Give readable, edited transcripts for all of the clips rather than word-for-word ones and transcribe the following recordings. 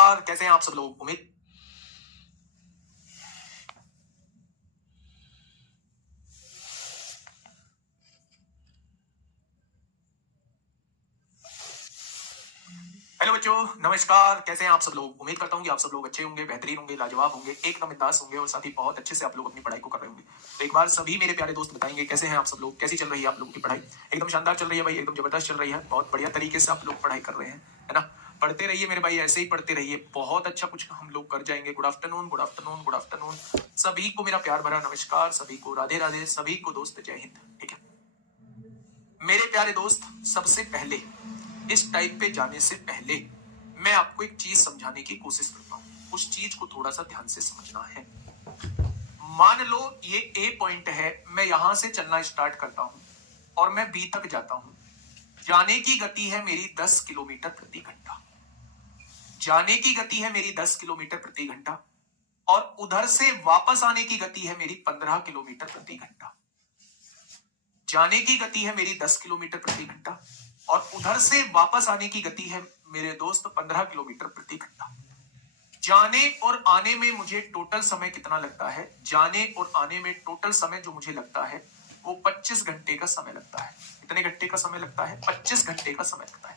नमस्कार, कैसे हैं आप सब लोग? उम्मीद हेलो बच्चों, नमस्कार, कैसे हैं आप सब लोग? उम्मीद करता हूं कि आप सब लोग अच्छे होंगे, बेहतरीन होंगे, लाजवाब होंगे, एकदम बिंदास होंगे और साथ ही बहुत अच्छे से आप लोग अपनी पढ़ाई को कर रहे होंगे। तो एक बार सभी मेरे प्यारे दोस्त बताएंगे कैसे हैं आप सब लोग, कैसी चल रही है आप लोगों की पढ़ाई? एकदम शानदार चल रही है भाई, एकदम जबरदस्त चल रही है, बहुत बढ़िया तरीके से आप लोग पढ़ाई कर रहे हैं, है ना? पढ़ते रहिए मेरे भाई, ऐसे ही पढ़ते रहिए, बहुत अच्छा कुछ हम लोग कर जाएंगे। Good afternoon, good afternoon, good afternoon. सभी को मेरा प्यार भरा नमस्कार, सभी को राधे राधे, सभी को दोस्त जय हिंद। ठीक है मेरे प्यारे दोस्त, सबसे पहले इस टाइप पे जाने से पहले मैं आपको एक चीज समझाने की कोशिश करता हूं। उस चीज को थोड़ा सा ध्यान से समझना है। मान लो ये ए पॉइंट है, मैं यहां से चलना स्टार्ट करता हूं और मैं बी तक जाता हूं। जाने की गति है मेरी 10 किलोमीटर प्रति घंटा। जाने की गति है मेरी 10 किलोमीटर प्रति घंटा और उधर से वापस आने की गति है मेरी 15 किलोमीटर प्रति घंटा। जाने की गति है मेरी 10 किलोमीटर प्रति घंटा और उधर से वापस आने की गति है मेरे दोस्त 15 किलोमीटर प्रति घंटा। जाने और आने में मुझे टोटल समय कितना लगता है? जाने और आने में टोटल समय जो मुझे लगता है वो 25 घंटे का समय लगता है। कितने घंटे का समय लगता है? 25 घंटे का समय लगता है।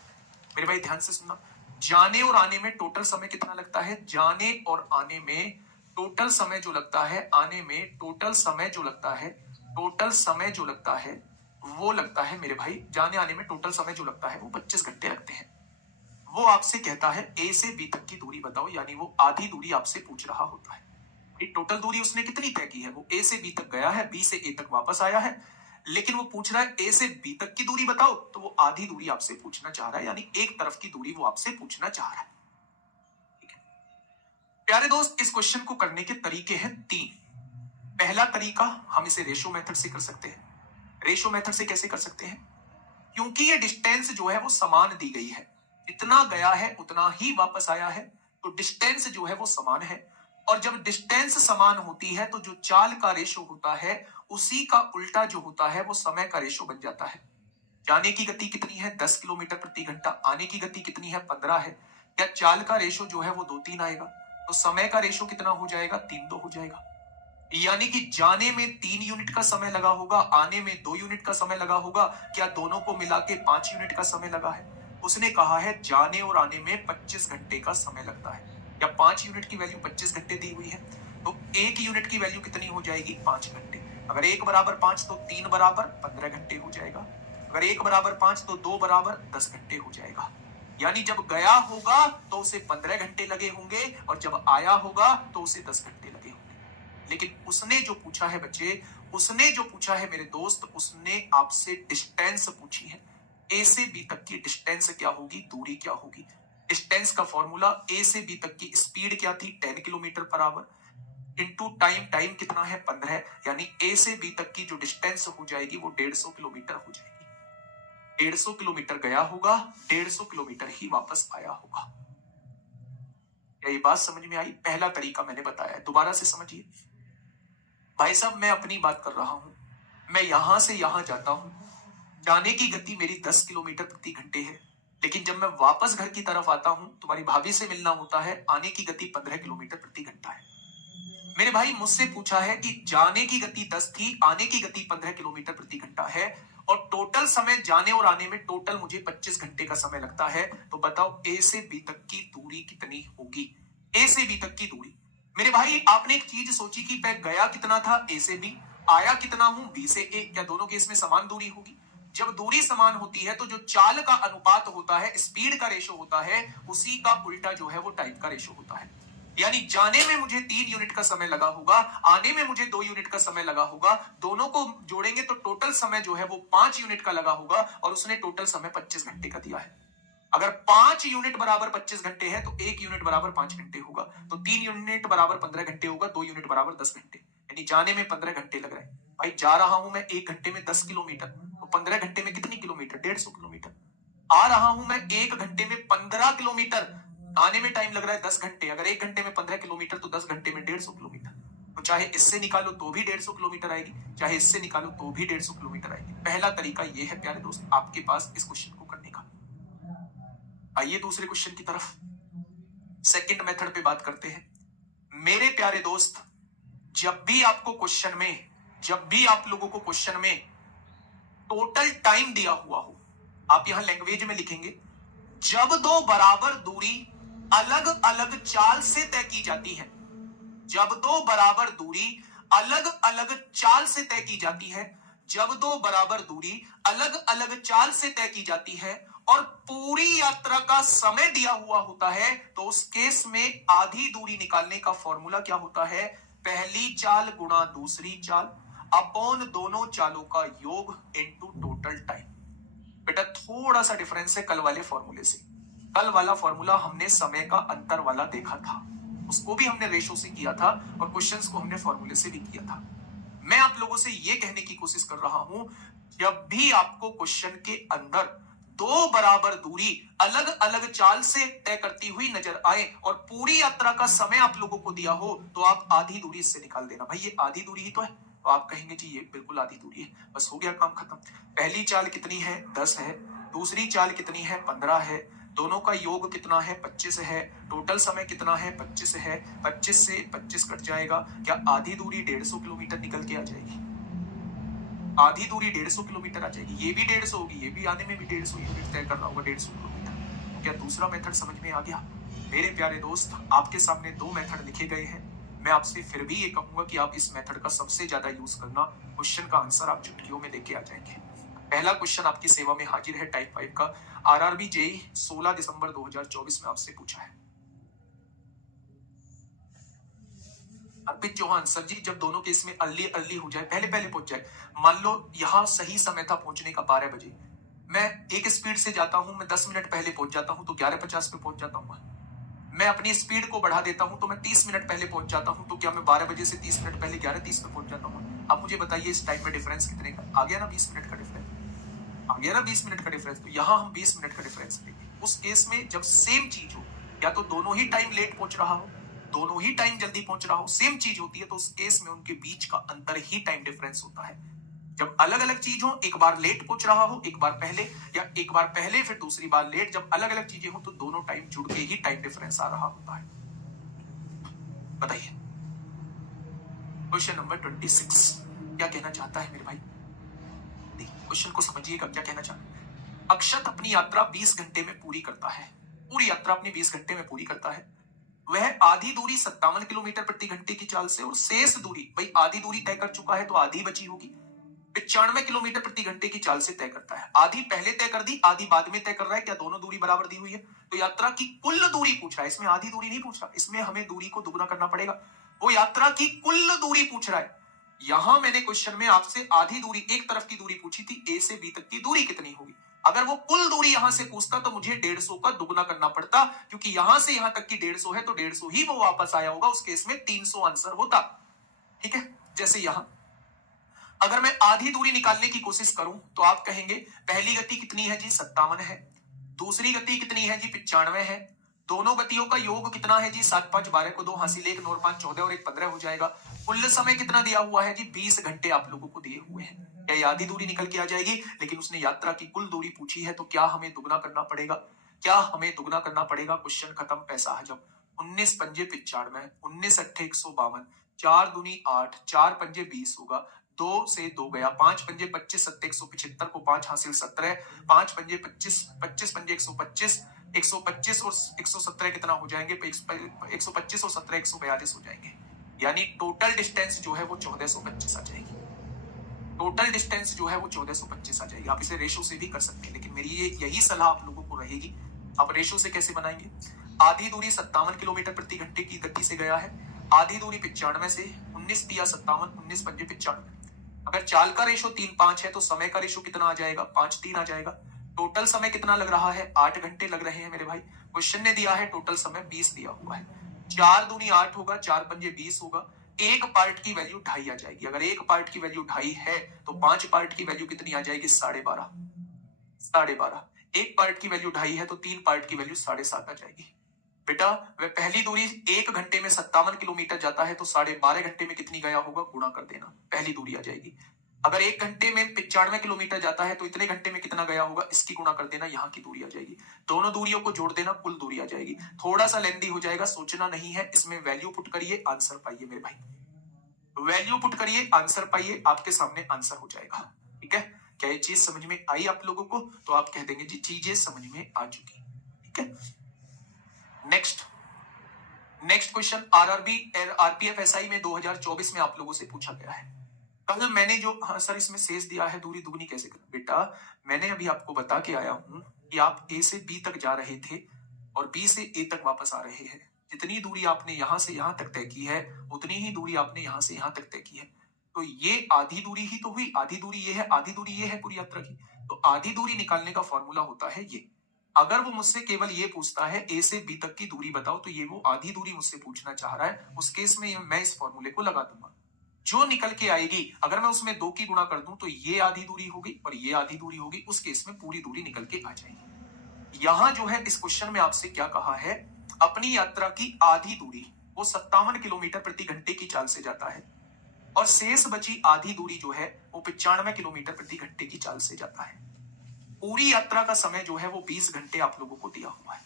मेरे भाई ध्यान से सुनना, जाने और आने में टोटल समय कितना लगता है? जाने और आने में टोटल समय जो लगता है, आने में टोटल समय जो लगता है, टोटल समय जो लगता है वो लगता है मेरे भाई, जाने आने में टोटल समय जो लगता है वो 25 घंटे लगते हैं। वो आपसे कहता है ए से बी तक की दूरी बताओ, यानी वो आधी दूरी आपसे पूछ रहा होता है। टोटल दूरी उसने कितनी तय की है? वो ए से बी तक गया है, बी से ए तक वापस आया है, लेकिन वो पूछ रहा है ए से बी तक की दूरी बताओ, तो वो आधी दूरी आपसे पूछना चाह रहा है, यानी एक तरफ की दूरी वो आपसे पूछना चाह रहा है। ठीक है प्यारे दोस्त, इस क्वेश्चन को करने के तरीके हैं 3। पहला तरीका, हम इसे रेशो मेथड से कर सकते हैं। रेशो मेथड से कैसे कर सकते हैं? क्योंकि ये डिस्टेंस जो है वो समान दी गई है, जितना गया है उतना ही वापस आया है, तो डिस्टेंस जो है वो समान है। और जब डिस्टेंस समान होती है तो जो चाल का रेशो होता है उसी का उल्टा जो होता है वो समय का रेशो बन जाता है। जाने की गति कितनी है? 10 किलोमीटर प्रति घंटा। आने की गति कितनी है? 15 है। क्या चाल का रेशो जो है वो 2-3 आएगा, तो समय का रेशो कितना हो जाएगा? 3-2 हो जाएगा। यानी कि जाने में 3 यूनिट का समय लगा होगा, आने में 2 यूनिट का समय लगा होगा। क्या दोनों को मिला के 5 यूनिट का समय लगा है? उसने कहा है जाने और आने में 25 घंटे का समय लगता है। क्या 5 यूनिट की वैल्यू 25 घंटे दी हुई है, तो 1 यूनिट की वैल्यू कितनी हो जाएगी? 5 घंटे। अगर 1 बराबर 5 तो 3 बराबर 15 घंटे हो जाएगा। अगर 1 बराबर 5 तो 2 बराबर 10 घंटे हो जाएगा। यानी जब गया होगा तो उसे 15 घंटे लगे होंगे और जब आया होगा तो उसे 10 घंटे लगे होंगे। लेकिन उसने जो पूछा है बच्चे, उसने जो पूछा है मेरे दोस्त, उसने आपसे डिस्टेंस पूछी है। ए से बी तक की डिस्टेंस क्या होगी? दूरी क्या होगी? डिस्टेंस का फॉर्मूला, ए से बी तक की स्पीड क्या थी? 10 kilometre per hour into time. Time कितना है? 15। यानी ए से बी तक की जो डिस्टेंस हो जाएगी वो 150 किलोमीटर हो जाएगी। 150 किलोमीटर गया होगा, 150 किलोमीटर ही वापस आया होगा। क्या ये बात समझ में आई? पहला तरीका मैंने बताया है, दोबारा से समझिए। भाई साहब, मैं अपनी बात कर रहा हूं, मैं यहां से यहां जाता हूं, जाने की गति मेरी 10 किलोमीटर प्रति घंटे है, लेकिन जब मैं वापस घर की तरफ आता हूं, तुम्हारी भाभी से मिलना होता है, आने की गति 15 किलोमीटर प्रति घंटा है। मेरे भाई, मुझसे पूछा है कि जाने की गति 10 थी, आने की गति 15 किलोमीटर प्रति घंटा है और टोटल समय जाने और आने में टोटल मुझे 25 घंटे का समय लगता है, तो बताओ ए से बी तक की दूरी कितनी होगी? ए से बी तक की दूरी। मेरे भाई, आपने एक चीज सोची कि मैं गया कितना था? ए से बी। आया कितना हूं? बी से ए। क्या दोनों केस में समान दूरी होगी? जब दूरी समान होती है तो जो चाल का अनुपात होता है, स्पीड का रेशो होता है, उसी का उल्टा जो है वो टाइम का रेशो होता है। यानी जाने में मुझे 3 यूनिट का समय लगा होगा, आने में मुझे 2 यूनिट का समय लगा होगा, दोनों को जोड़ेंगे तो टोटल समय जो है वो 5 यूनिट का लगा होगा और उसने टोटल समय 25 घंटे का दिया है। अगर 5 यूनिट बराबर 25 घंटे है तो 1 यूनिट बराबर 5 घंटे होगा, तो 3 यूनिट बराबर 15 घंटे होगा, 2 यूनिट बराबर 10 घंटे। यानी जाने में 15 घंटे लग रहे हैं। भाई, जा रहा हूं मैं 1 घंटे में 10 किलोमीटर, तो 15 घंटे में कितनी किलोमीटर? 150 किलोमीटर। आ रहा हूं मैं 1 घंटे में 15 किलोमीटर, आने में टाइम लग रहा है 10 घंटे। अगर 1 घंटे में 15 किलोमीटर तो 10 घंटे में 150 किलोमीटर। तो चाहे इससे निकालो तो भी 150 किलोमीटर आएगी, चाहे इससे निकालो तो भी 150 किलोमीटर आएगी। पहला तरीका यह है प्यारे दोस्त आपके पास इस क्वेश्चन को करने का। आइए दूसरे क्वेश्चन की तरफ। सेकंड मेथड पे बात करते हैं। मेरे प्यारे दोस्त, जब भी आपको क्वेश्चन में, जब भी आप लोगों को क्वेश्चन में टोटल टाइम दिया हुआ हो, आप यहां लैंग्वेज में लिखेंगे, जब दो बराबर दूरी अलग अलग चाल से तय की जाती है, जब दो बराबर दूरी अलग अलग चाल से तय की जाती है, जब दो बराबर दूरी अलग अलग चाल से तय की जाती है और पूरी यात्रा का समय दिया हुआ होता है, तो उस केस में आधी दूरी निकालने का फॉर्मूला क्या होता है? पहली चाल गुणा दूसरी चाल अपॉन दोनों चालों का योग इनटू टोटल टाइम। बेटा थोड़ा सा डिफरेंस है कल वाले फॉर्मूले से। कल वाला फॉर्मूला हमने समय का अंतर वाला देखा था, उसको भी हमने रेशो से किया था और क्वेश्चंस को हमने फॉर्मूले से भी किया था। मैं आप लोगों से यह कहने की कोशिश कर रहा हूं, जब भी आपको क्वेश्चन के अंदर दो बराबर दूरी अलग अलग चाल से तय करती हुई नजर आए और पूरी यात्रा का समय आप लोगों को दिया हो, तो आप आधी दूरी इससे निकाल देना। भाई ये आधी दूरी ही तो है, तो आप कहेंगे जी ये बिल्कुल आधी दूरी है, बस हो गया काम खत्म। पहली चाल कितनी है? 10 है। दूसरी चाल कितनी है? 15 है। दोनों का योग कितना है? 25 है। टोटल समय कितना है? 25 है। 25 से 25 कट जाएगा, क्या आधी दूरी 150 किलोमीटर निकल के आ जाएगी? आधी दूरी 150 किलोमीटर आ जाएगी। ये भी 150 होगी, ये भी आने में भी 150 यूनिट तय करना होगा, 150 किलोमीटर। तो क्या दूसरा मेथड समझ में आ गया? मेरे प्यारे दोस्त, आपके सामने दो मेथड लिखे गए हैं। मैं आपसे फिर भी ये कहूंगा कि आप इस मेथड का सबसे ज्यादा यूज करना। क्वेश्चन का आंसर आप चुटकियों में लेके आ जाएंगे। पहला क्वेश्चन आपकी सेवा में हाजिर है, टाइप 5 का, आरआरबी जेईई 16 दिसंबर 2024 में आपसे पूछा है। अर्पित चौहान, सर जी जब दोनों केस में अर्ली अर्ली हो जाए, पहले पहले पहुंच जाए, मान लो यहां सही समय था पहुंचने का 12 बजे, मैं एक स्पीड से जाता हूं, मैं 10 मिनट पहले पहुंच जाता हूं तो 11:50 पे पहुंच जाता हूं। मैं अपनी स्पीड को बढ़ा देता हूं तो मैं 30 मिनट पहले पहुंच जाता हूं, तो क्या मैं 12 बजे से 30 मिनट पहले 11:30 पे पहुंच जाता हूं? अब मुझे बताइए इस टाइम में डिफरेंस कितने का आ गया? ना 20 मिनट का डिफरेंस आ गया ना, 20 मिनट का डिफरेंस। तो यहां हम 20 मिनट का डिफरेंस लेंगे। उस केस में जब सेम चीज हो, या तो दोनों ही टाइम लेट पहुंच रहा हो, दोनों ही टाइम जल्दी पहुंच रहा हो, सेम चीज होती है, तो उस केस में उनके बीच का अंतर ही टाइम डिफरेंस होता है। जब अलग अलग चीज हो, एक बार लेट पहुंच रहा हो, एक बार पहले, या एक बार पहले फिर दूसरी बार लेट, जब अलग अलग चीजें हो तो दोनों टाइम जुड़ के ही टाइम डिफरेंस आ रहा होता है। बताइए क्वेश्चन नंबर 26 क्या कहना चाहता है मेरे भाई? क्वेश्चन को समझिएगा क्या कहना चाहता है। अक्षत अपनी यात्रा 20 घंटे में पूरी करता है, पूरी यात्रा अपनी 20 घंटे में पूरी करता है। वह आधी दूरी 57 किलोमीटर प्रति घंटे की चाल से और शेष दूरी, भाई आधी दूरी तय कर चुका है तो आधी बची होगी, 95 किलोमीटर प्रति घंटे की चाल से तय करता है। आधी पहले तय कर दी, आधी बाद में तय कर रहा है। क्या दोनों दूरी बराबर दी हुई है? तो यात्रा की कुल दूरी पूछ रहा है, इसमें आधी दूरी नहीं पूछ रहा, इसमें हमें दूरी को दुगना करना पड़ेगा। वो यात्रा की कुल दूरी पूछ रहा है। यहां मैंने क्वेश्चन में आपसे आधी दूरी, एक तरफ की दूरी पूछी थी, ए से बी तक की दूरी कितनी होगी। अगर वो कुल दूरी यहां से पूछता तो मुझे 150 का दुगना करना पड़ता, क्योंकि यहां से यहां तक की 150 है तो 150 ही वो वापस आया होगा। उस केस में 300 आंसर होता। ठीक है, जैसे यहां अगर मैं आधी दूरी निकालने की कोशिश करूं तो आप कहेंगे पहली गति कितनी है जी? 57 है। दूसरी गति कितनी है जी? 95 है। दोनों गतियों का योग कितना है जी? 7 5 12 को 2 हासिल 1 9 5 14 और 1 15 हो जाएगा। कुल समय कितना दिया हुआ है जी? 20 घंटे आप लोगों को दिए हुए हैं। क्या ये आधी दूरी निकल के आ जाएगी? लेकिन उसने यात्रा की कुल दूरी पूछी है, तो क्या हमें दुगना करना पड़ेगा? क्या हमें दुगना करना पड़ेगा? क्वेश्चन खत्म, पैसा हजम। 19 पंजे 95, 19 अट्ठे 152, 4 दूनी 8, 4 पंजे 20 होगा, 2 से 2 गया, 5 पंजे 25 सत्ते 175 को 5 हासिल 17, 5 पंजे 25, 25 पंजे 125, 125 और 117 कितना हो जाएंगे? 125 और 17 142 हो जाएंगे। यानी टोटल डिस्टेंस जो है वो 1425 आ जाएगी। टोटल डिस्टेंस जो है वो 1425 आ जाएगी। आप इसे रेशो से भी कर सकते हैं, लेकिन मेरी यही सलाह आप लोगों को रहेगी। आप रेशो से कैसे बनाएंगे? आधी दूरी 57 किलोमीटर प्रति घंटे की गति से गया है, आधी दूरी 95 से, 19 दिया 57, 19 पंजे 95। अगर चाल का रेशो 3:5 है तो समय का रेशो कितना आ जाएगा? 5:3 आ जाएगा। टोटल समय कितना लग रहा है? 8 घंटे लग रहे हैं मेरे भाई। क्वेश्चन ने दिया है टोटल समय 20 दिया हुआ है। 4 दूनी 8 होगा, 4 पंजे 20 होगा। एक पार्ट की वैल्यू 2.5 आ जाएगी। अगर एक पार्ट की वैल्यू 2.5 है तो 5 पार्ट की वैल्यू कितनी आ जाएगी? 12.5। 12.5। एक पार्ट की वैल्यू 2.5 है तो 3 पार्ट की वैल्यू 7.5 आ जाएगी। बेटा वह पहली दूरी 1 घंटे में 57 किलोमीटर जाता है तो 12.5 घंटे में कितनी गया होगा? गुणा कर देना, पहली दूरी आ जाएगी। अगर 1 घंटे में 95 किलोमीटर जाता है तो इतने घंटे में कितना गया होगा, इसकी गुणा कर देना, यहाँ की दूरी आ जाएगी, दोनों दूरियों को जोड़ देना, कुल दूरी आ जाएगी। थोड़ा सा लेंदी हो जाएगा, सोचना नहीं है, इसमें वैल्यू पुट करिए, आंसर पाइए मेरे भाई, वैल्यू पुट करिए, आंसर पाइए, आपके सामने आंसर हो जाएगा। ठीक है, क्या ये चीज समझ में आई आप लोगों को? तो आप कह देंगे जी चीजें समझ में आ चुकी। ठीक है, नेक्स्ट क्वेश्चन आरपीएफ एसआई में 2024 में आप लोगों से पूछा गया है। कल मैंने जो, हाँ सर इसमें शेष दिया है, दूरी दुगनी कैसे करें? बेटा मैंने अभी आपको बता के आया हूं कि आप ए से बी तक जा रहे थे और बी से ए तक वापस आ रहे हैं। जितनी दूरी आपने यहां से यहां तक तय की है उतनी ही दूरी आपने यहां से यहां तक तय की है। तो ये आधी दूरी ही तो हुई, आधी दूरी ये है, आधी दूरी ये है पूरी यात्रा की। तो आधी दूरी निकालने का फॉर्मूला होता है ये। अगर वो मुझसे केवल ये पूछता है ए से बी तक की दूरी बताओ, तो ये वो आधी दूरी मुझसे पूछना चाह रहा है, उस केस में मैं इस फॉर्मूले को लगा दूंगा। जो निकल के आएगी अगर मैं उसमें 2 की गुणा कर दूं तो ये आधी दूरी होगी और ये आधी दूरी होगी, उस केस में पूरी दूरी निकल के आ जाएगी। यहां जो है इस क्वेश्चन में आपसे क्या कहा है, अपनी यात्रा की आधी दूरी वो 57 किलोमीटर प्रति घंटे की चाल से जाता है और शेष बची आधी दूरी जो है वो 95 किलोमीटर प्रति घंटे की चाल से जाता है। पूरी यात्रा का समय जो है वो 20 घंटे आप लोगों को दिया हुआ है।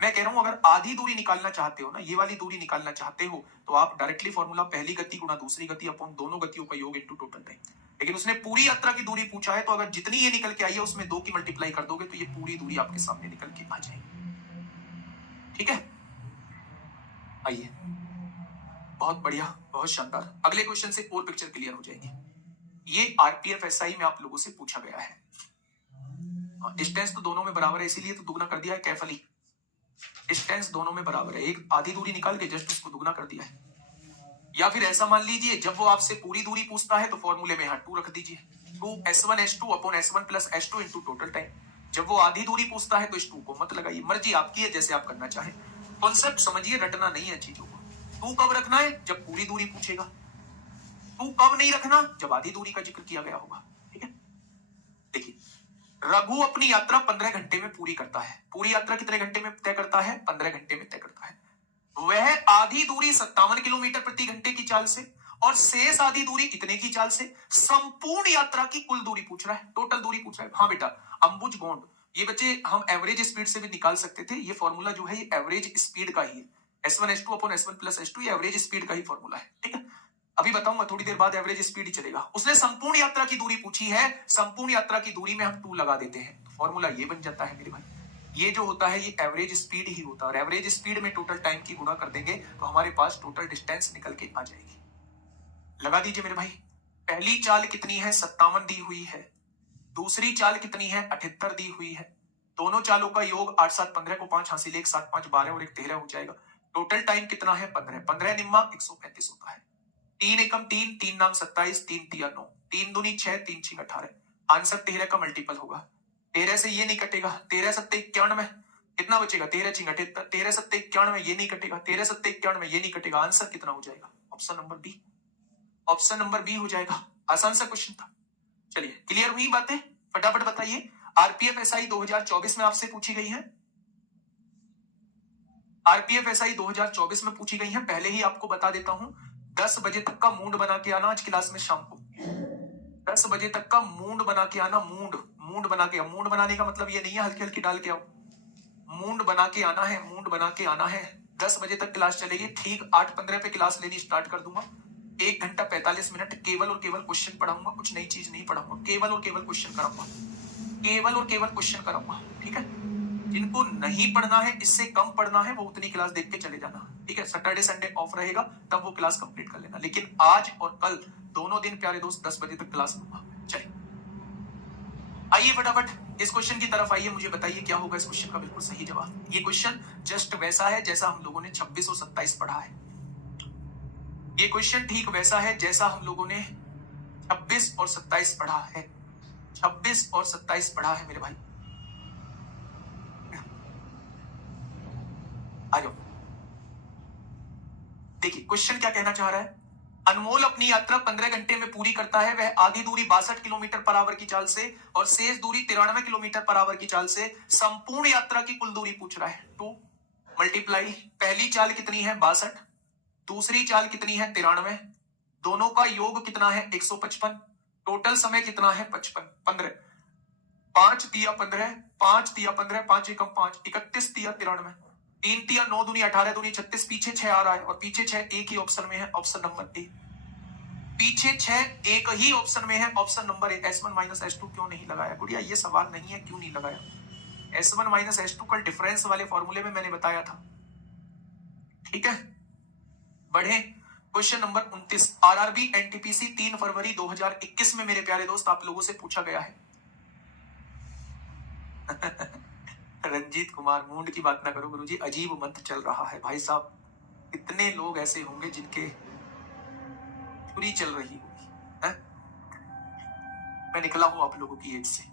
मैं कह रहा हूं अगर आधी दूरी निकालना चाहते हो ना, ये वाली दूरी निकालना चाहते हो, तो आप डायरेक्टली फॉर्मूला पहली गति गुणा दूसरी गति अपॉन दोनों गतियों का योग इनटू टोटल टाइम। लेकिन उसने पूरी यात्रा की दूरी पूछा है, तो अगर जितनी ये निकल के आई है उसमें 2 की मल्टीप्लाई कर दोगे तो ये पूरी दूरी आपके सामने निकल के आ जाएगी। ठीक है, आइए, बहुत बढ़िया, बहुत शानदार। अगले क्वेश्चन से और पिक्चर क्लियर हो जाएगी। ये आरपीएफ एसआई में आप लोगों से पूछा गया है। डिस्टेंस तो दोनों में बराबर है, इसीलिए तो दुगना कर दिया है कैफली। डिस्टेंस दोनों में बराबर है, एक आधी दूरी निकाल के जस्ट उसको दुगना कर दिया है। या फिर ऐसा मान लीजिए जब वो आपसे पूरी दूरी पूछता है तो फॉर्मूले में यहां 2 रख दीजिए, 2s1 upon s1 plus s2 into total time. जब वो आधी दूरी पूछता है तो इस 2 को मत लगाइए, मर्जी आपकी है, जैसे आप करना चाहें। कॉन्सेप्ट समझिए, रटना नहीं है चीजों को। 2 कब रखना है, जब पूरी दूरी पूछेगा। 2 कब नहीं रखना, जब आधी दूरी का जिक्र किया गया होगा। ठीक है, देखिए रघु अपनी यात्रा 15 घंटे में पूरी करता है। पूरी यात्रा कितने घंटे में तय करता है, 15 घंटे में तय करता है। वह आधी दूरी 57 किलोमीटर प्रति घंटे की चाल से और शेष आधी दूरी इतने की चाल से, संपूर्ण यात्रा की कुल दूरी पूछ रहा है, टोटल दूरी पूछ रहा है। हाँ बेटा, अम्बुज गौंड, ये बच्चे हम एवरेज स्पीड से भी निकाल सकते थे। ये फॉर्मूला जो है ये एवरेज स्पीड का ही है, s1 s2 upon s1 plus s2, ये एवरेज स्पीड का ही फॉर्मूला है। ठीक है, अभी बताऊंगा थोड़ी देर बाद, एवरेज स्पीड ही चलेगा। उसने संपूर्ण यात्रा की दूरी पूछी है, संपूर्ण यात्रा की दूरी में हम 2 लगा देते हैं, तो फॉर्मूला ये बन जाता है मेरे भाई। ये जो होता है ये एवरेज स्पीड ही होता है, और एवरेज स्पीड में टोटल टाइम की गुणा कर देंगे तो हमारे पास टोटल डिस्टेंस निकल के आ जाएगी। लगा दीजिए मेरे भाई। पहली चाल कितनी है, 57 दी हुई है। दूसरी चाल कितनी है, 78 दी हुई है। दोनों चालों का योग 8 7 15 को 5 हासिल, 1 7 5 12 और 1 13 हो जाएगा। टोटल टाइम कितना है, 15 15 निम्मा 135 होता है। 3 एकम 3, 3 नाम 27, 3 तिया 9, 3 दूनी 6, 3 6 18। आंसर 13 का मल्टीपल होगा। 13 से ये नहीं कटेगा, 13 7 91, कितना बचेगा, 13 6 78, 13 7 91, ये नहीं कटेगा, 13 7 91, ये नहीं कटेगा। आंसर कितना हो जाएगा, option number B, option number B हो जाएगा। आसान सा क्वेश्चन था। चलिए, क्लियर हुई बातें, फटाफट बताइए। आरपीएफ एसआई 2024 में आपसे पूछी गई है, आरपीएफ एसआई 2024 में पूछी गई है। पहले ही आपको बता देता हूं, 10 बजे तक का मूड बना के आना आज क्लास में, शाम को 10 बजे तक का मूड बना के आना। मूड बना के, मूड बनाने का मतलब ये नहीं है हल्की हल्की डाल के आओ, मूड बना के आना है, मूड बना के आना है। 10 बजे तक क्लास चलेगी, ठीक 8:15 पे क्लास लेनी स्टार्ट कर दूंगा। 1 घंटा 45 मिनट केवल और केवल क्वेश्चन पढ़ाऊंगा, कुछ नई चीज नहीं पढ़ाऊंगा, केवल और केवल क्वेश्चन कराऊंगा, केवल और केवल क्वेश्चन कराऊंगा। ठीक है, जिनको नहीं पढ़ना है, इससे कम पढ़ना है, वो उतनी क्लास देख के चले जाना। ठीक है, सैटरडे संडे ऑफ रहेगा तब वो क्लास कंप्लीट कर लेना, लेकिन आज और कल दोनों दिन प्यारे दोस्त 10 बजे तक क्लास लूंगा। चलिए आइए फटाफट इस क्वेश्चन की तरफ आइए, मुझे बताइए क्या होगा इस क्वेश्चन का बिल्कुल सही जवाब। ये क्वेश्चन जस्ट वैसा है जैसा हम लोगों ने 26 और 27 पढ़ा है। ये क्वेश्चन ठीक वैसा है जैसा हम लोगों ने 26 और 27 पढ़ा है, 26 और 27 पढ़ा है मेरे भाई। आ जाओ, देखिए क्वेश्चन क्या कहना चाह रहा है। अनमोल अपनी यात्रा 15 घंटे में पूरी करता है। वह आधी दूरी 62 किलोमीटर पर आवर की चाल से और शेष दूरी 93 किलोमीटर पर आवर की चाल से, संपूर्ण यात्रा की कुल दूरी पूछ रहा है। 2 मल्टीप्लाई, पहली चाल कितनी है 62, दूसरी चाल कितनी है 93, दोनों का योग कितना है 155, टोटल समय कितना है 55, 15, 5 तिया 15, 5 तिया 15, 5 एकम 5, 31 तिया 93, 3 तिया 9 दूनी 18 दूनी 36, पीछे 6 आ रहा है और पीछे 6 एक ही ऑप्शन में है, ऑप्शन नंबर ए। पीछे 6 एक ही ऑप्शन में है, option number A. S1 minus S2 क्यों नहीं लगाया गुड़िया? ये सवाल नहीं है क्यों नहीं लगाया। S1 माइनस S2 कल डिफरेंस वाले फॉर्मूले में मैंने बताया था। ठीक है, बढ़े क्वेश्चन नंबर 29। आरआरबी एनटीपीसी 3 फरवरी 2021 में मेरे प्यारे दोस्त आप लोगों से पूछा गया है। रंजीत कुमार, मूड की बात ना करो गुरुजी, अजीब मंत्र चल रहा है भाई साहब। कितने लोग ऐसे होंगे जिनके छुरी चल रही होगी है? मैं निकला हूं आप लोगों की एज से।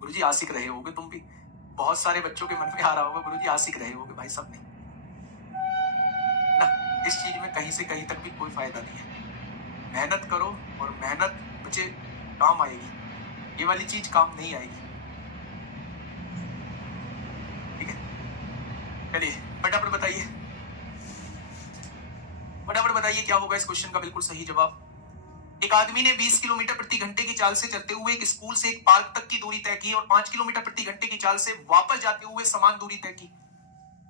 गुरुजी आशिक रहे होगे तुम भी, बहुत सारे बच्चों के मन में आ रहा होगा गुरुजी आशिक रहे होगे भाई साहब। नहीं ना, इस चीज में कहीं से कहीं तक भी कोई फायदा नहीं है। मेहनत करो और मेहनत बच्चे काम आएगी, ये वाली चीज काम नहीं आएगी। ठीक है, चलिए फटाफट बताइए, फटाफट बताइए क्या होगा इस क्वेश्चन का बिल्कुल सही जवाब। एक आदमी ने 20 किलोमीटर प्रति घंटे की चाल से चलते हुए एक स्कूल से एक पार्क तक की दूरी तय की और 5 किलोमीटर प्रति घंटे की चाल से वापस जाते हुए समान दूरी तय की।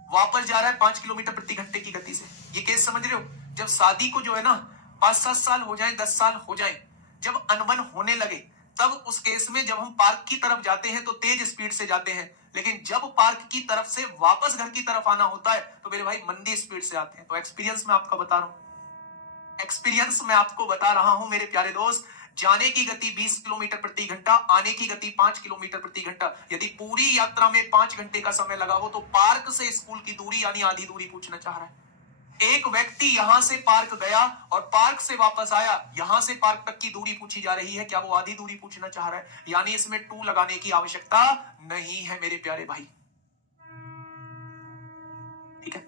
वापस जा रहा है 5 किलोमीटर प्रति घंटे की गति से। ये केस समझ रहे हो? जब शादी को जो है ना 5-7 साल हो जाए, 10 साल हो जाए, जब अनबन होने लगे, तब उस केस में जब हम पार्क की तरफ जाते हैं तो तेज स्पीड से जाते हैं, लेकिन जब पार्क की तरफ से वापस घर की तरफ आना होता है तो मेरे भाई मंदी स्पीड से आते हैं। तो एक्सपीरियंस में आपका बता रहा हूं, एक्सपीरियंस में आपको बता रहा हूं मेरे प्यारे दोस्त। जाने की गति 20 किलोमीटर प्रति घंटा, आने की गति 5 किलोमीटर प्रति घंटा। यदि पूरी यात्रा में 5 घंटे का समय लगा हो तो पार्क से स्कूल की दूरी यानी आधी दूरी पूछना चाह रहा है। एक व्यक्ति यहां से पार्क गया और पार्क से वापस आया, यहां से पार्क तक की दूरी पूछी जा रही है, क्या वो आधी दूरी पूछना चाह रहा है? यानी इसमें 2 लगाने की आवश्यकता नहीं है मेरे प्यारे भाई। ठीक है,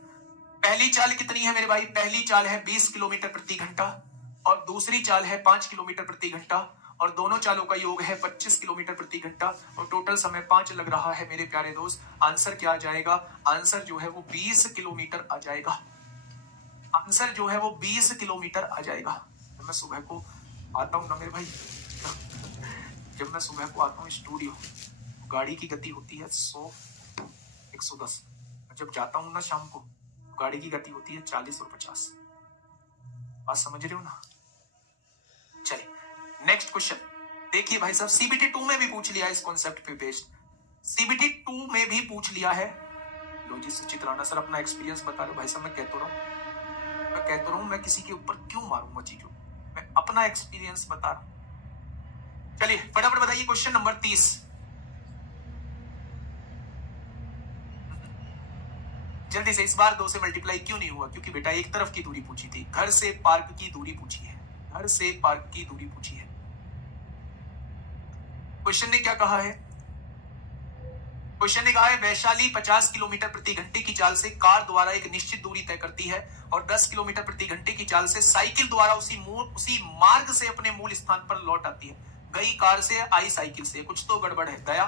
पहली चाल कितनी है मेरे भाई? पहली चाल है 20 किलोमीटर प्रति घंटा और दूसरी चाल है 5 किलोमीटर प्रति घंटा और दोनों चालों का योग है 25 किलोमीटर प्रति घंटा और टोटल समय 5 लग रहा है मेरे प्यारे दोस्त। आंसर क्या आ जाएगा? आंसर जो है वो 20 किलोमीटर आ जाएगा। आंसर जो है वो 20 किलोमीटर आ जाएगा। जब मैं सुबह को आता हूँ ना मेरे भाई, जब मैं सुबह को आता हूँ स्टूडियो, गाड़ी की गति होती है 100, 110। जब जाता हूँ ना शाम को, गाड़ी की गति होती है 40 और 50। बात समझ रहे हो ना? चलिए नेक्स्ट क्वेश्चन देखिए भाई साहब, सीबीटी 2 में भी पूछ लिया इस कॉन्सेप्ट पे बेस्ड, सीबीटी 2 में भी पूछ लिया है। लो जी सुचित राणा सर अपना एक्सपीरियंस बता रहे भाई साहब। मैं कहता रहा हूं मैं किसी के ऊपर क्यों मारूंगा चीजों, मैं अपना एक्सपीरियंस बता रहा हूं। चलिए फटाफट बताइए क्वेश्चन नंबर 30। जल्दी से, इस बार 2 से मल्टीप्लाई क्यों नहीं हुआ? क्योंकि बेटा एक तरफ की दूरी पूछी थी, घर से पार्क की दूरी पूछी है, घर से पार्क की दूरी पूछी है। क्वेश्चन ने क्या कहा है? क्वेश्चन ने कहा है वैशाली 50 किलोमीटर प्रति घंटे की चाल से कार द्वारा एक निश्चित दूरी तय करती है और 10 किलोमीटर प्रति घंटे की चाल से साइकिल द्वारा उसी मार्ग से अपने मूल स्थान पर लौट आती है। गई कार से, आई साइकिल से, कुछ तो गड़बड़ है। दया,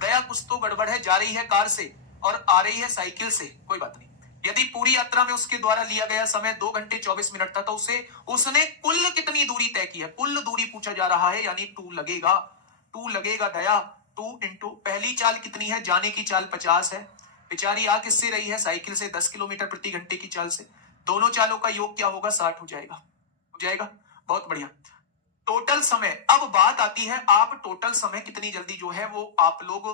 दया कुछ तो गड़बड़ है, जा रही है कार से और आ रही है साइकिल से, कोई बात नहीं। यदि पूरी यात्रा में उसके द्वारा लिया गया समय 2 घंटे 24 मिनट था तो उसने कुल कितनी दूरी तय की है? कुल दूरी पूछा जा रहा है, यानी 2 लगेगा, 2 लगेगा दया। 2 इंटू पहली चाल कितनी है? जाने की चाल 50 है, बेचारी आ किससे रही है? साइकिल से, 10 किलोमीटर प्रति घंटे की चाल से। दोनों चालों का योग क्या होगा? 60 हो जाएगा, हो जाएगा, बहुत बढ़िया। टोटल समय, अब बात आती है आप टोटल समय कितनी जल्दी जो है वो आप लोग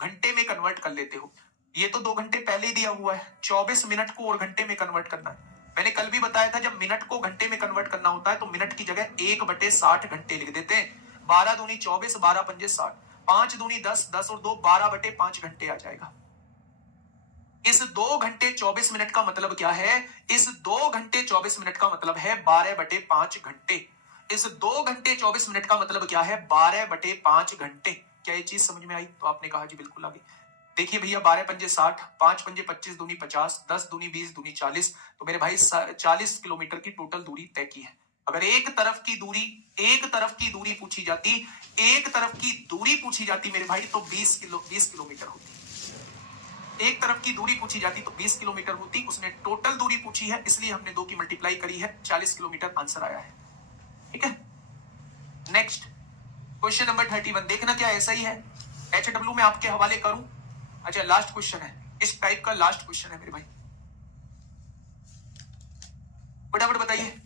घंटे में कन्वर्ट कर लेते हो। ये तो 2 घंटे पहले ही दिया हुआ है, 24 मिनट को और घंटे में कन्वर्ट करना है। मैंने कल भी बताया था जब मिनट को घंटे में कन्वर्ट करना होता है तो मिनट की जगह 1/60 घंटे लिख देते हैं। 12 दूनी 24, 12 पंजे 60, 5 दूनी 10, 10 और 2 12/5 घंटे आ जाएगा। इस 2 घंटे 24 मिनट का मतलब क्या है? इस 2 घंटे 24 मिनट का मतलब है 12/5 घंटे। इस 2 घंटे 24 मिनट का मतलब क्या है? 12/5 घंटे। क्या ये चीज समझ में आई? तो आपने कहा जी बिल्कुल आ गई। देखिए भैया 12 पंजे 60, 5 पंजे 25 दूनी 50, 10 दूनी 20 दूनी 40, तो मेरे भाई 40 किलोमीटर की टोटल दूरी तय की है। अगर एक तरफ की दूरी पूछी जाती, एक तरफ की दूरी पूछी जाती मेरे भाई तो 20 किलोमीटर होती। एक तरफ की दूरी पूछी जाती तो 20 किलोमीटर होती। उसने टोटल दूरी पूछी है इसलिए हमने 2 की मल्टीप्लाई करी है, 40 किलोमीटर आंसर आया है। ठीक है, नेक्स्ट क्वेश्चन नंबर 31, देखना क्या ऐसा ही है, HW में आपके हवाले करूं। अच्छा लास्ट क्वेश्चन है, इस टाइप का लास्ट क्वेश्चन है मेरे भाई, फटाफट बताइए।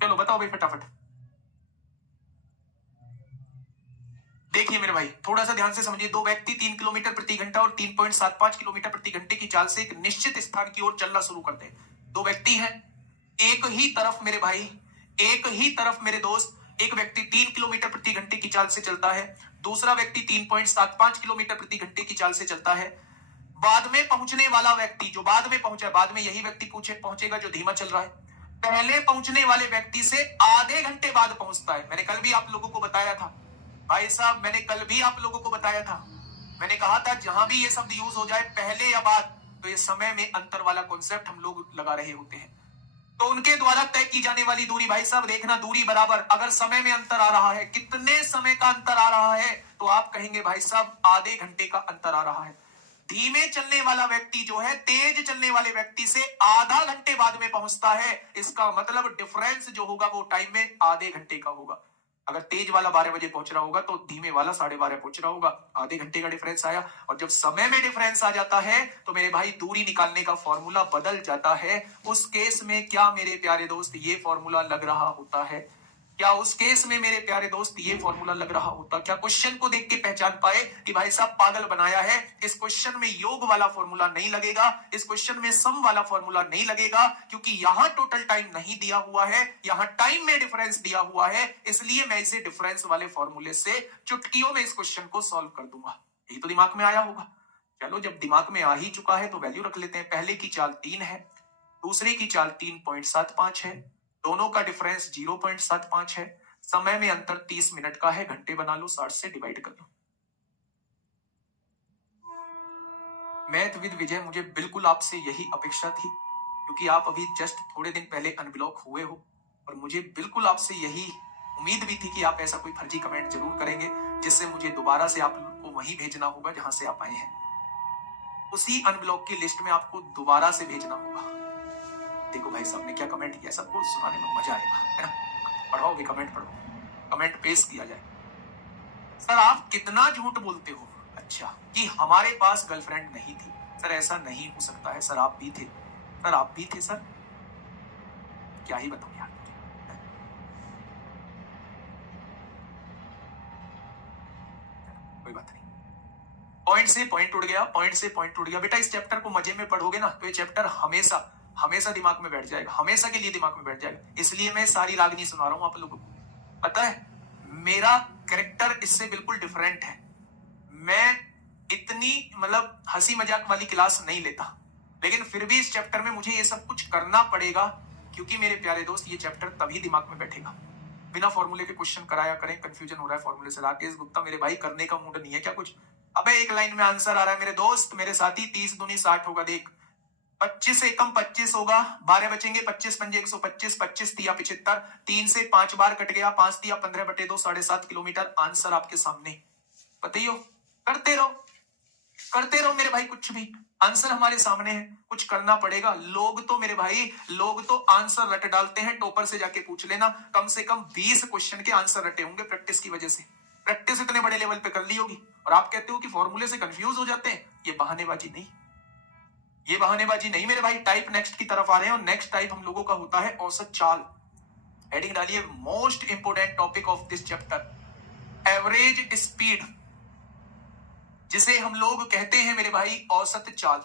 चलो बताओ भाई फटाफट। देखिए मेरे भाई थोड़ा सा ध्यान से समझिए, दो व्यक्ति 3 किलोमीटर प्रति घंटा और 3.75 किलोमीटर प्रति घंटे की चाल से एक निश्चित स्थान की ओर चलना शुरू करते हैं। दो व्यक्ति हैं, एक ही तरफ मेरे भाई, एक ही तरफ मेरे दोस्त, एक व्यक्ति 3 किलोमीटर प्रति घंटे की चाल से चलता है, दूसरा व्यक्ति 3.75 किलोमीटर प्रति घंटे की चाल से चलता है। बाद में पहुंचने वाला व्यक्ति जो बाद में पहुंचा, बाद में यही व्यक्ति पहुंचेगा जो धीमा चल रहा है, पहले पहुंचने वाले व्यक्ति से आधे घंटे बाद पहुंचता है। मैंने कल भी आप लोगों को बताया था भाई साहब, मैंने कल भी आप लोगों को बताया था, मैंने कहा था जहां भी ये शब्द यूज हो जाए पहले या बाद, तो ये समय में अंतर वाला कॉन्सेप्ट हम लोग लगा रहे होते हैं। तो उनके द्वारा तय की जाने वाली दूरी, भाई साहब देखना दूरी बराबर, अगर समय में अंतर आ रहा है, कितने समय का अंतर आ रहा है, तो आप कहेंगे भाई साहब आधे घंटे का अंतर आ रहा है। धीमे चलने वाला व्यक्ति जो है तेज चलने वाले व्यक्ति से आधा घंटे बाद में पहुंचता है, इसका मतलब डिफरेंस जो होगा वो टाइम में आधे घंटे का होगा। अगर तेज वाला 12 बजे पहुंच रहा होगा तो धीमे वाला 12:30 पहुंच रहा होगा, आधे घंटे का डिफरेंस आया। और जब समय में डिफरेंस आ जाता है तो मेरे भाई दूरी निकालने का फॉर्मूला बदल जाता है। उस केस में क्या मेरे प्यारे दोस्त ये फॉर्मूला लग रहा होता है, क्या उस केस में मेरे प्यारे दोस्त ये फॉर्मूला लग रहा होता, क्या क्वेश्चन को देख के पहचान पाए कि भाई साहब पागल बनाया है, इस क्वेश्चन में योग वाला फॉर्मूला नहीं लगेगा, इस क्वेश्चन में सम वाला फॉर्मूला नहीं लगेगा, क्योंकि यहां टोटल टाइम नहीं दिया हुआ है, यहां टाइम में डिफरेंस दिया हुआ है, इसलिए मैं इसे डिफरेंस वाले फॉर्मूले से चुटकियों में इस क्वेश्चन को सॉल्व कर दूंगा। यही तो दिमाग में आया होगा। चलो जब दिमाग में आ ही चुका है तो वैल्यू रख लेते हैं। पहले की चाल 3 है, दूसरे की चाल 3.75 है, दोनों का डिफरेंस 0.75 है, समय में अंतर 30 मिनट का है, घंटे बना लो, 60 से डिवाइड कर लो। मैथ विद विजय, मुझे बिल्कुल आपसे यही अपेक्षा थी, क्योंकि आप अभी जस्ट थोड़े दिन पहले अनब्लॉक हुए हो, और मुझे बिल्कुल आपसे यही उम्मीद भी थी कि आप ऐसा कोई फर्जी कमेंट जरूर करेंगे जिससे मुझे दोबारा से आपको वहीं भेजना होगा जहां से आप आए हैं, उसी अनब्लॉक की लिस्ट में आपको दोबारा से भेजना होगा। देखो भाई साहब ने क्या कमेंट किया, सबको सुनाने में मजा आएगा, है ना। पढ़ोगे कमेंट, पढ़ो, कमेंट पेश किया जाए। सर आप कितना झूठ बोलते हो, अच्छा कि हमारे पास गर्लफ्रेंड नहीं थी। सर ऐसा नहीं हो सकता है, सर आप भी थे, सर आप भी थे, सर क्या ही बताऊं यार। कोई बात नहीं, पॉइंट से पॉइंट उड़ गया, पॉइंट से पॉइंट उड़ गया। बेटा इस चैप्टर को मजे में पढ़ोगे ना तो ये चैप्टर हमेशा हमेशा दिमाग में बैठ जाएगा, हमेशा के लिए दिमाग में बैठ जाएगा। इसलिए मैं सारी रागनी सुना रहा हूं आप लोगों को। पता है मेरा कैरेक्टर इससे बिल्कुल डिफरेंट है, मैं इतनी मतलब हंसी मजाक वाली क्लास नहीं लेता, लेकिन फिर भी इस चैप्टर में मुझे ये सब कुछ करना पड़ेगा, क्योंकि मेरे प्यारे दोस्त ये चैप्टर तभी दिमाग में बैठेगा। बिना फॉर्मूले के क्वेश्चन कराया करें, कंफ्यूजन हो रहा है फॉर्मूले से। राकेश गुप्ता मेरे भाई करने का मूड नहीं है क्या कुछ, अबे एक लाइन में आंसर आ रहा है मेरे दोस्त, मेरे साथी। 30 दूनी 60 होगा, देख 25 एकम 25 होगा, 12 बचेंगे, 25 पंजे 125, 25 तिया 75, 3 से 5 बार कट गया, 5 तिया 15/2, 7.5 किलोमीटर। आंसर आपके सामने, बताइयो, करते रहो करते रहो मेरे भाई, कुछ भी आंसर हमारे सामने है, कुछ करना पड़ेगा। लोग तो मेरे भाई, लोग तो आंसर रट डालते हैं, टॉपर से जाके पूछ लेना, कम से कम 20 क्वेश्चन के आंसर रटे होंगे प्रैक्टिस की वजह से, प्रैक्टिस इतने बड़े लेवल पे कर ली होगी। और आप कहते हो कि फॉर्मूले से कंफ्यूज हो जाते हैं, ये बहानेबाजी नहीं, ये बहानेबाजी नहीं मेरे भाई। टाइप नेक्स्ट की तरफ आ रहे हैं, और नेक्स्ट टाइप हम लोगों का होता है औसत चाल। हेडिंग डालिए, most important topic of this chapter, average speed, जिसे हम लोग कहते हैं मेरे भाई औसत चाल।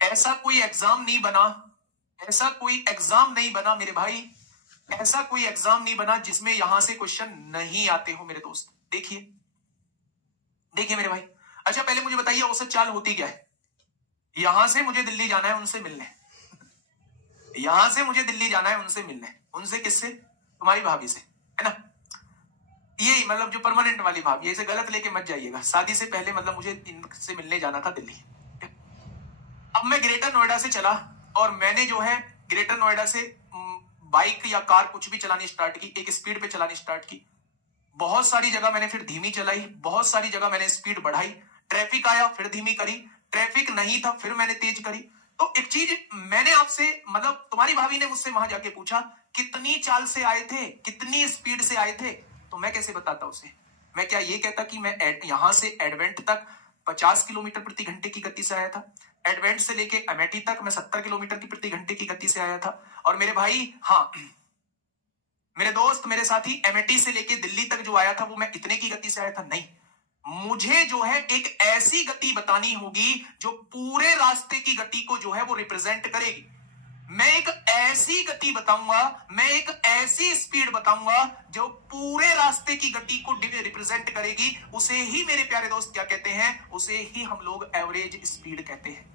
ऐसा कोई एग्जाम नहीं बना ऐसा कोई एग्जाम नहीं बना मेरे भाई, ऐसा कोई एग्जाम नहीं बना जिसमें यहां से क्वेश्चन नहीं आते हो मेरे दोस्त। देखिए देखिए मेरे भाई। अच्छा पहले मुझे बताइए औसत चाल होती क्या है? यहां से मुझे दिल्ली जाना है उनसे मिलने, यहां से मुझे दिल्ली जाना है उनसे मिलने। उनसे किससे? तुम्हारी भाभी से, है ना? यही मतलब जो परमानेंट वाली भाभी, इसे गलत लेके मत जाइएगा। शादी से पहले मतलब मुझे इनसे मिलने जाना था दिल्ली। अब मैं ग्रेटर नोएडा से चला और मैंने जो है ग्रेटर नोएडा से बाइक या कार कुछ भी चलानी स्टार्ट की, एक स्पीड पे चलानी स्टार्ट की। बहुत सारी जगह मैंने फिर धीमी चलाई, बहुत सारी जगह मैंने स्पीड बढ़ाई। ट्रैफिक आया फिर धीमी करी, ट्रैफिक नहीं था फिर मैंने तेज करी। तो एक चीज मैंने आपसे मतलब तुम्हारी भाभी ने मुझसे वहां जाके पूछा कितनी चाल से आए थे, कितनी स्पीड से आए थे, तो मैं कैसे बताता उसे? मैं क्या ये कहता कि मैं यहां से एडवेंट तक 50 किलोमीटर प्रति घंटे की गति से आया था, एडवेंट से लेके अमेठी तक मैं 70 किलोमीटर की प्रति घंटे की गति से आया था। और मेरे भाई, हाँ मेरे दोस्त मेरे साथी, अमेठी से लेके दिल्ली तक जो आया था वो मैं इतने की गति से आया था? नहीं, मुझे जो है एक ऐसी गति बतानी होगी जो पूरे रास्ते की गति को जो है वो रिप्रेजेंट करेगी। मैं एक ऐसी गति बताऊंगा, मैं एक ऐसी स्पीड बताऊंगा जो पूरे रास्ते की गति को रिप्रेजेंट करेगी। उसे ही मेरे प्यारे दोस्त क्या कहते हैं? उसे ही हम लोग एवरेज स्पीड कहते हैं।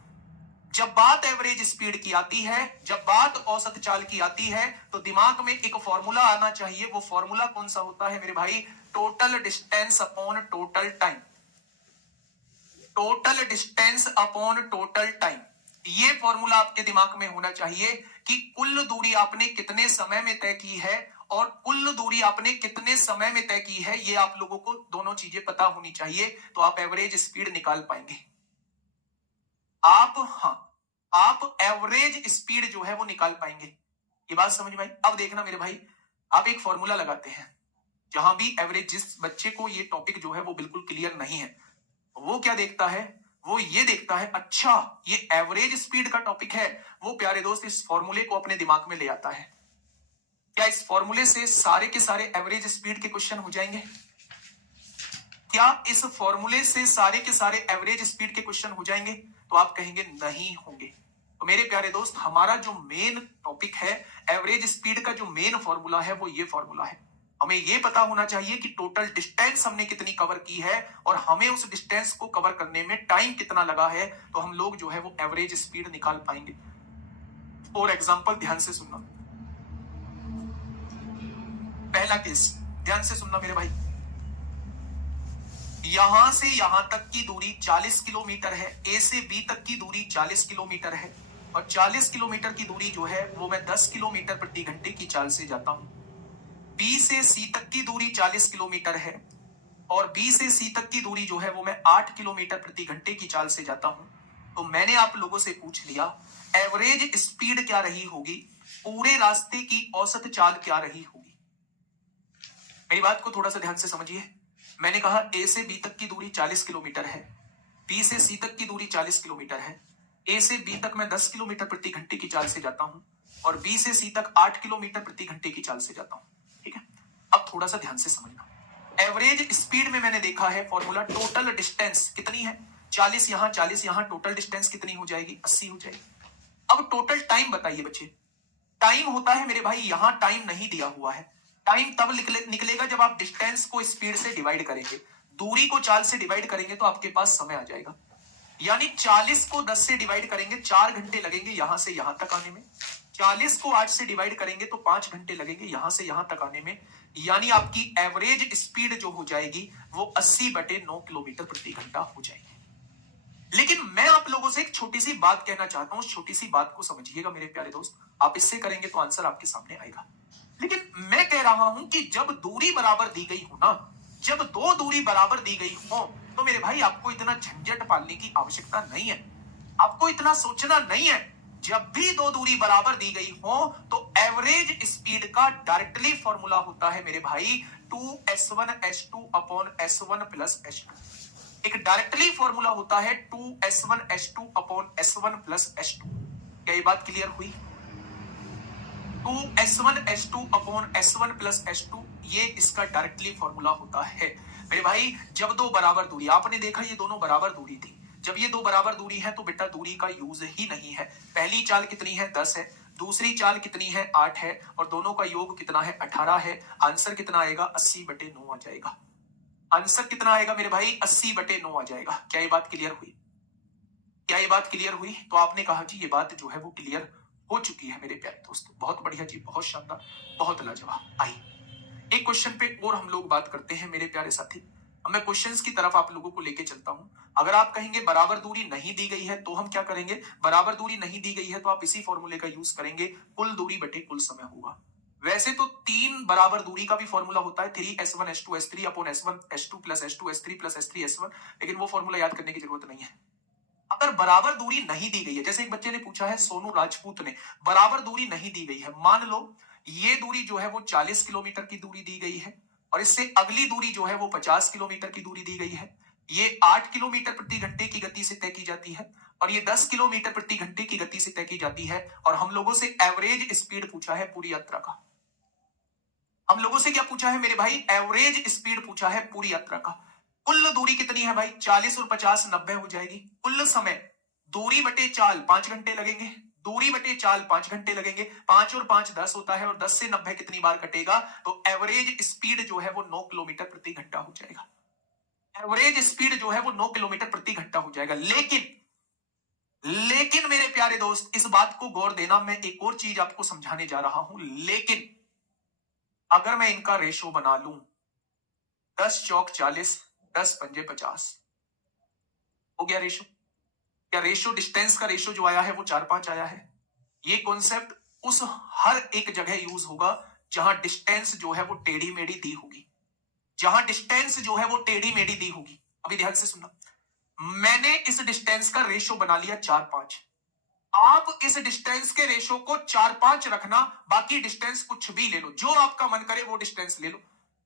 जब बात एवरेज स्पीड की आती है, जब बात औसत चाल की आती है, तो दिमाग में एक फॉर्मूला आना चाहिए। वो फॉर्मूला कौन सा होता है मेरे भाई? Total distance upon total time. Total distance upon total time, ये फॉर्मूला आपके दिमाग में होना चाहिए कि कुल दूरी आपने कितने समय में तय की है और कुल दूरी आपने कितने समय में तय की है। ये आप लोगों को दोनों चीजें पता होनी चाहिए, तो आप एवरेज स्पीड निकाल पाएंगे। आप एवरेज स्पीड जो है वो निकाल पाएंगे। ये बात समझ में आई? अब देखना मेरे भाई, आप एक फॉर्मूला लगाते हैं। जहां भी एवरेज, जिस बच्चे को ये टॉपिक जो है वो बिल्कुल क्लियर नहीं है, वो क्या देखता है? वो ये देखता है अच्छा ये एवरेज स्पीड का टॉपिक है, वो प्यारे दोस्त इस फॉर्मूले को अपने दिमाग में ले आता है। क्या इस फॉर्मूले से सारे के सारे एवरेज स्पीड के क्वेश्चन हो जाएंगे? क्या इस फॉर्मूले से सारे के सारे एवरेज स्पीड के क्वेश्चन हो जाएंगे? तो आप कहेंगे नहीं होंगे। तो मेरे प्यारे दोस्त, हमारा जो मेन टॉपिक है एवरेज स्पीड का, जो मेन फॉर्मूला है वो ये फॉर्मूला है। हमें ये पता होना चाहिए कि टोटल डिस्टेंस हमने कितनी कवर की है और हमें उस डिस्टेंस को कवर करने में टाइम कितना लगा है, तो हम लोग जो है वो एवरेज स्पीड निकाल पाएंगे। और एग्जांपल ध्यान से सुनना। पहला केस ध्यान से सुनना मेरे भाई। यहां से यहां तक की दूरी 40 किलोमीटर है, ए से बी तक की दूरी 40 किलोमीटर है और 40 किलोमीटर की दूरी जो है वो मैं 10 किलोमीटर प्रति घंटे की चाल से जाता हूं। बी से सी तक की दूरी 40 किलोमीटर है और बी से सी तक की दूरी जो है वो मैं 8 किलोमीटर प्रति घंटे की चाल से जाता हूं। तो मैंने आप लोगों से पूछ लिया एवरेज स्पीड क्या रही होगी, पूरे रास्ते की औसत चाल क्या रही होगी। मेरी बात को थोड़ा सा ध्यान से समझिए। मैंने कहा ए से बी तक की दूरी 40 किलोमीटर है, बी से सी तक की दूरी 40 किलोमीटर है, ए से बी तक मैं 10 किलोमीटर प्रति घंटे की चाल से जाता हूं और बी से सी तक 8 किलोमीटर प्रति घंटे की चाल से जाता हूं। ठीक है, अब थोड़ा सा ध्यान से समझना। एवरेज स्पीड में मैंने देखा है फॉर्मूला, टोटल डिस्टेंस कितनी है? 40 यहां 40 यहां, टोटल डिस्टेंस कितनी हो जाएगी? 80 हो जाएगी। अब टोटल टाइम बताइए बच्चे। टाइम होता है मेरे भाई, यहां टाइम नहीं दिया हुआ है। टाइम तब निकलेगा जब आप डिस्टेंस को स्पीड से डिवाइड करेंगे, दूरी को चाल से डिवाइड करेंगे तो आपके पास समय आ जाएगा। यानी 40 को 10 से डिवाइड करेंगे, 4 घंटे लगेंगे यहां से यहां तक आने में। 40 को 8 से डिवाइड करेंगे तो 5 घंटे लगेंगे यहां से यहां तक आने में। यानी आपकी एवरेज स्पीड जो हो जाएगी वो 80/9 किलोमीटर प्रति घंटा हो जाएगी। लेकिन मैं आप लोगों से एक छोटी सी बात कहना चाहता हूं, छोटी सी बात को समझिएगा मेरे प्यारे दोस्त। आप इससे करेंगे तो आंसर आपके सामने आएगा। लेकिन मैं कह रहा हूं कि जब दूरी बराबर दी गई हो ना, जब दो दूरी बराबर दी गई हो, तो मेरे भाई आपको इतना झंझट पालने की आवश्यकता नहीं है, आपको इतना सोचना नहीं है। जब भी दो दूरी बराबर दी गई हो तो एवरेज स्पीड का डायरेक्टली फॉर्मूला होता है मेरे भाई 2s1s2 upon s1 plus s2। एक डायरेक्टली फॉर्मूला होता है 2s1s2 upon s1 plus s2। क्या ये बात क्लियर हुई? 2s1s2 upon s1 plus s2, ये इसका डायरेक्टली फॉर्मूला होता है मेरे भाई। जब दो बराबर दूरी, आपने देखा ये दोनों बराबर दूरी थी, जब ये दो बराबर दूरी है तो बेटा दूरी का यूज ही नहीं है। पहली चाल कितनी है? 10 है, दूसरी चाल कितनी है 8 है और दोनों का योग कितना है 18 है। आंसर कितना आएगा 80/9 आ जाएगा। आंसर कितना आएगा मेरे भाई 80/9 आ जाएगा। क्या ये बात क्लियर हुई? क्या ये बात क्लियर हुई? तो आपने कहा जी ये बात जो है वो क्लियर हो चुकी है मेरे प्यारे दोस्तों। बहुत बढ़िया जी, बहुत शानदार, बहुत लाजवाब। आइए एक क्वेश्चन पे और हम लोग बात करते हैं मेरे प्यारे साथी। अब मैं क्वेश्चंस की तरफ आप लोगों को लेके चलता हूं। अगर आप कहेंगे बराबर दूरी नहीं दी गई है तो हम क्या करेंगे? बराबर दूरी नहीं दी गई है तो आप इसी फॉर्मूले का यूज करेंगे, कुल दूरी बटे कुल समय होगा। वैसे तो 3 बराबर दूरी का भी फॉर्मूला होता है 3s1s2s3 upon s1s2 plus s2s3 plus s3s1, लेकिन वो फॉर्मूला याद करने की जरूरत नहीं है। अगर बराबर दूरी नहीं दी गई है, जैसे एक बच्चे ने पूछा है सोनू राजपूत ने, बराबर दूरी नहीं दी गई है, मान लो ये दूरी जो है वो 40 किलोमीटर की दूरी दी गई है और इससे अगली दूरी जो है वो 50 किलोमीटर की दूरी दी गई है। ये 8 किलोमीटर प्रति घंटे की गति से तय की जाती है और ये 10 किलोमीटर प्रति घंटे की गति से तय की जाती है। और हम लोगों से एवरेज स्पीड पूछा है पूरी यात्रा का। हम लोगों से क्या पूछा है मेरे भाई? एवरेज स्पीड पूछा है पूरी यात्रा का। कुल दूरी कितनी है भाई? 40 और 50 90 हो जाएगी। कुल समय दूरी बटे चाल 5 घंटे लगेंगे, दूरी बटे चाल 5 घंटे लगेंगे, 5 और 5 10 होता है और 10 से 90 कितनी बार कटेगा? तो एवरेज स्पीड जो है वो 9 किलोमीटर प्रति घंटा हो जाएगा। एवरेज स्पीड जो है वो 9 किलोमीटर प्रति घंटा हो जाएगा। लेकिन मेरे प्यारे दोस्त इस बात को गौर देना, मैं एक और चीज आपको समझाने जा रहा हूं। लेकिन अगर मैं इनका रेशो बना लूं 10 चौक 40 10 पंजे 50 हो गया रेशो। क्या रेशो डिस्टेंस का रेशो जो आया है वो 4-5 आया है? ये कॉन्सेप्ट उस हर एक जगह यूज होगा जहां डिस्टेंस जो है वो टेढ़ी मेढ़ी दी होगी, जहां डिस्टेंस जो है वो टेढ़ी मेढ़ी दी होगी। अभी ध्यान से सुनना, मैंने इस डिस्टेंस का रेशो बना लिया 4-5। आप इस डिस्टेंस के रेशो को 4-5 रखना, बाकी डिस्टेंस कुछ भी ले लो, जो आपका मन करे वो डिस्टेंस ले लो।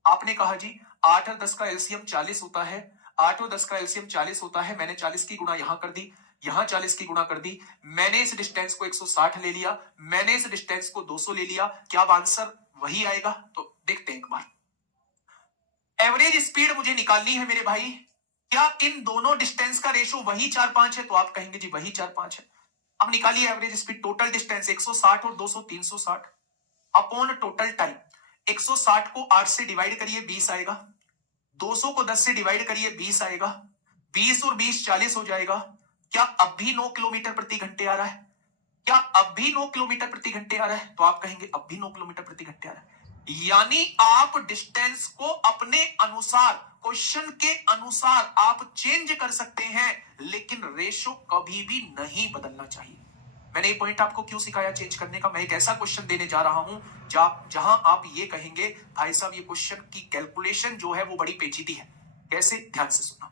आपने कहा जी 8 और 10 का एलसीएम 40 होता है, 8 और 10 का एलसीएम 40 होता है। मैंने 40 की गुणा यहां कर दी, यहां 40 की गुणा कर दी। मैंने इस डिस्टेंस को 160 ले लिया, मैंने इस डिस्टेंस को 200 ले लिया। क्या अब आंसर वही आएगा? तो देखते हैं एक बार। एवरेज स्पीड मुझे निकालनी है मेरे भाई। क्या इन दोनों डिस्टेंस का रेशो वही 4-5 है? तो आप कहेंगे जी वही 4-5 है। अब निकालिए एवरेज स्पीड। टोटल डिस्टेंस 160 और 200 360 अपॉन टोटल टाइम। 160 को 8 से डिवाइड करिए 20 आएगा, 200 को 10 से डिवाइड करिए 20 आएगा, 20 और 20 40 हो जाएगा। क्या अब भी 9 किलोमीटर प्रति घंटे आ रहा है? क्या अब भी 9 किलोमीटर प्रति घंटे आ रहा है? तो आप कहेंगे अब भी 9 किलोमीटर प्रति घंटे आ रहा है। यानी आप डिस्टेंस को अपने अनुसार, क्वेश्चन के अनुसार आप चेंज कर सकते हैं, लेकिन रेशो कभी भी नहीं बदलना चाहिए। मैंने ये पॉइंट आपको क्यों सिखाया चेंज करने का? मैं एक ऐसा क्वेश्चन देने जा रहा हूं जहां आप ये कहेंगे भाई साहब ये क्वेश्चन की कैलकुलेशन जो है वो बड़ी पेचीदी है। कैसे? ध्यान से सुना।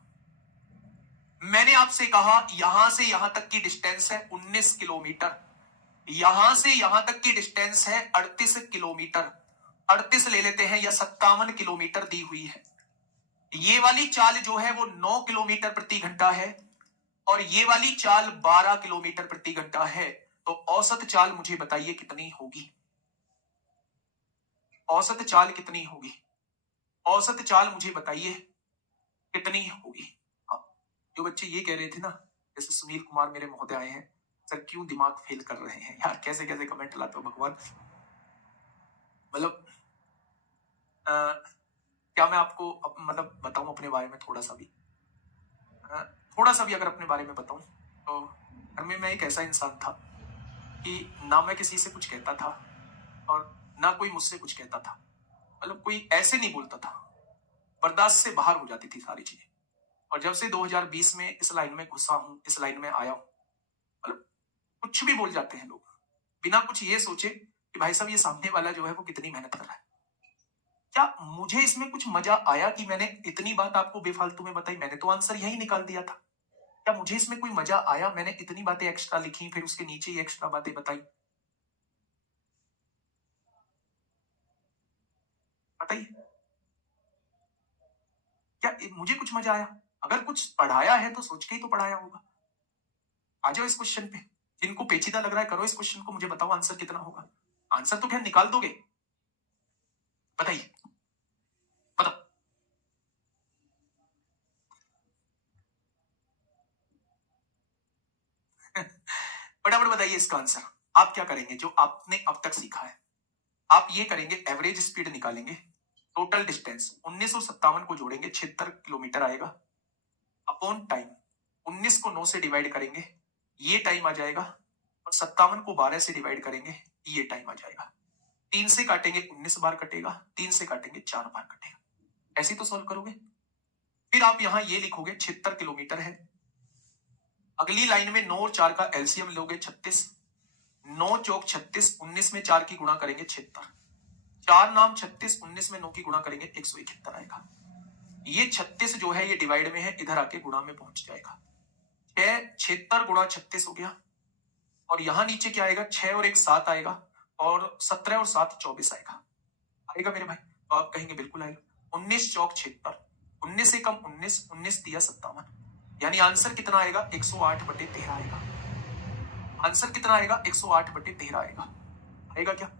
मैंने आपसे कहा यहां से यहां तक की डिस्टेंस है 19 किलोमीटर, यहां से यहां तक की डिस्टेंस है 38 किलोमीटर, 38 ले लेते हैं या 57 किलोमीटर दी हुई है। ये वाली चाल जो है वो 9 किलोमीटर प्रति घंटा है और ये वाली चाल 12 किलोमीटर प्रति घंटा है। तो औसत चाल मुझे बताइए कितनी होगी? औसत चाल कितनी होगी? औसत चाल मुझे बताइए कितनी होगी? हाँ, जो बच्चे ये कह रहे थे ना, जैसे सुनील कुमार मेरे महोदय आए हैं, सर क्यों दिमाग फेल कर रहे हैं यार, कैसे कैसे कमेंट लाते हो भगवान। मतलब क्या मैं आपको मतलब बताऊं अपने बारे में थोड़ा सा भी, थोड़ा सा भी अगर अपने बारे में बताऊं तो घर में मैं एक ऐसा इंसान था कि ना मैं किसी से कुछ कहता था और ना कोई मुझसे कुछ कहता था। मतलब कोई ऐसे नहीं बोलता था, बर्दाश्त से बाहर हो जाती थी सारी चीजें। और जब से 2020 में इस लाइन में घुसा हूं, इस लाइन में आया हूं, मतलब कुछ भी बोल जाते हैं लोग बिना कुछ ये सोचे कि भाई साहब ये सामने वाला जो है वो कितनी मेहनत कर रहा है। क्या मुझे इसमें कुछ मजा आया कि मैंने इतनी बात आपको बेफालतू में बताई? मैंने तो आंसर यही निकाल दिया था। क्या मुझे इसमें कोई मजा आया? मैंने इतनी बातें एक्स्ट्रा लिखी, फिर उसके नीचे ही एक्स्ट्रा बातें बताई। बताइए, क्या मुझे कुछ मजा आया? अगर कुछ पढ़ाया है तो सोच के ही तो पढ़ाया होगा। आ जाओ इस क्वेश्चन पे, जिनको पेचीदा लग रहा है करो इस क्वेश्चन को, मुझे बताओ आंसर कितना होगा। आंसर तो खैर निकाल दोगे, बताइए बताओ। फटाफट बताइए इसका आंसर। आप क्या करेंगे जो आपने अब तक सीखा है, आप ये करेंगे, एवरेज स्पीड निकालेंगे, टोटल डिस्टेंस 1957 को जोड़ेंगे 76 किलोमीटर आएगा, अपॉन टाइम 19 को 9 से डिवाइड करेंगे, ये टाइम आ जाएगा, और 57 को 12 से डिवाइड करेंगे, ये टाइम आ जाएगा। 3 से काटेंगे 19 बार कटेगा, 3 से काटेंगे 4 बार कटेगा। ऐसे तो सॉल्व करोगे। फिर आप यहां ये लिखोगे 76 किलोमीटर है, अगली लाइन में 9 और 4 का एलसीएम लोगे 36, 9 चौक 36, 19 में 4 की गुणा करेंगे 76, 4 नाम 36, 19 में 9 की गुणा करेंगे 171 आएगा। ये 36 जो है ये डिवाइड में है, इधर आके गुणा में पहुंच जाएगा। 76 गुणा 36 हो गया, और यहां नीचे क्या आएगा, 6 और 1 7 आएगा, और 17 और 7 24 आएगा। आएगा मेरे भाई? तो आप कहेंगे बिल्कुल आएगा। 19 चौक 76, 19 से कम 19, 19 दिया 57, यानी आंसर कितना आएगा, 108/13 आएगा। आंसर कितना आएगा, 108/13 आएगा। आएगा क्या?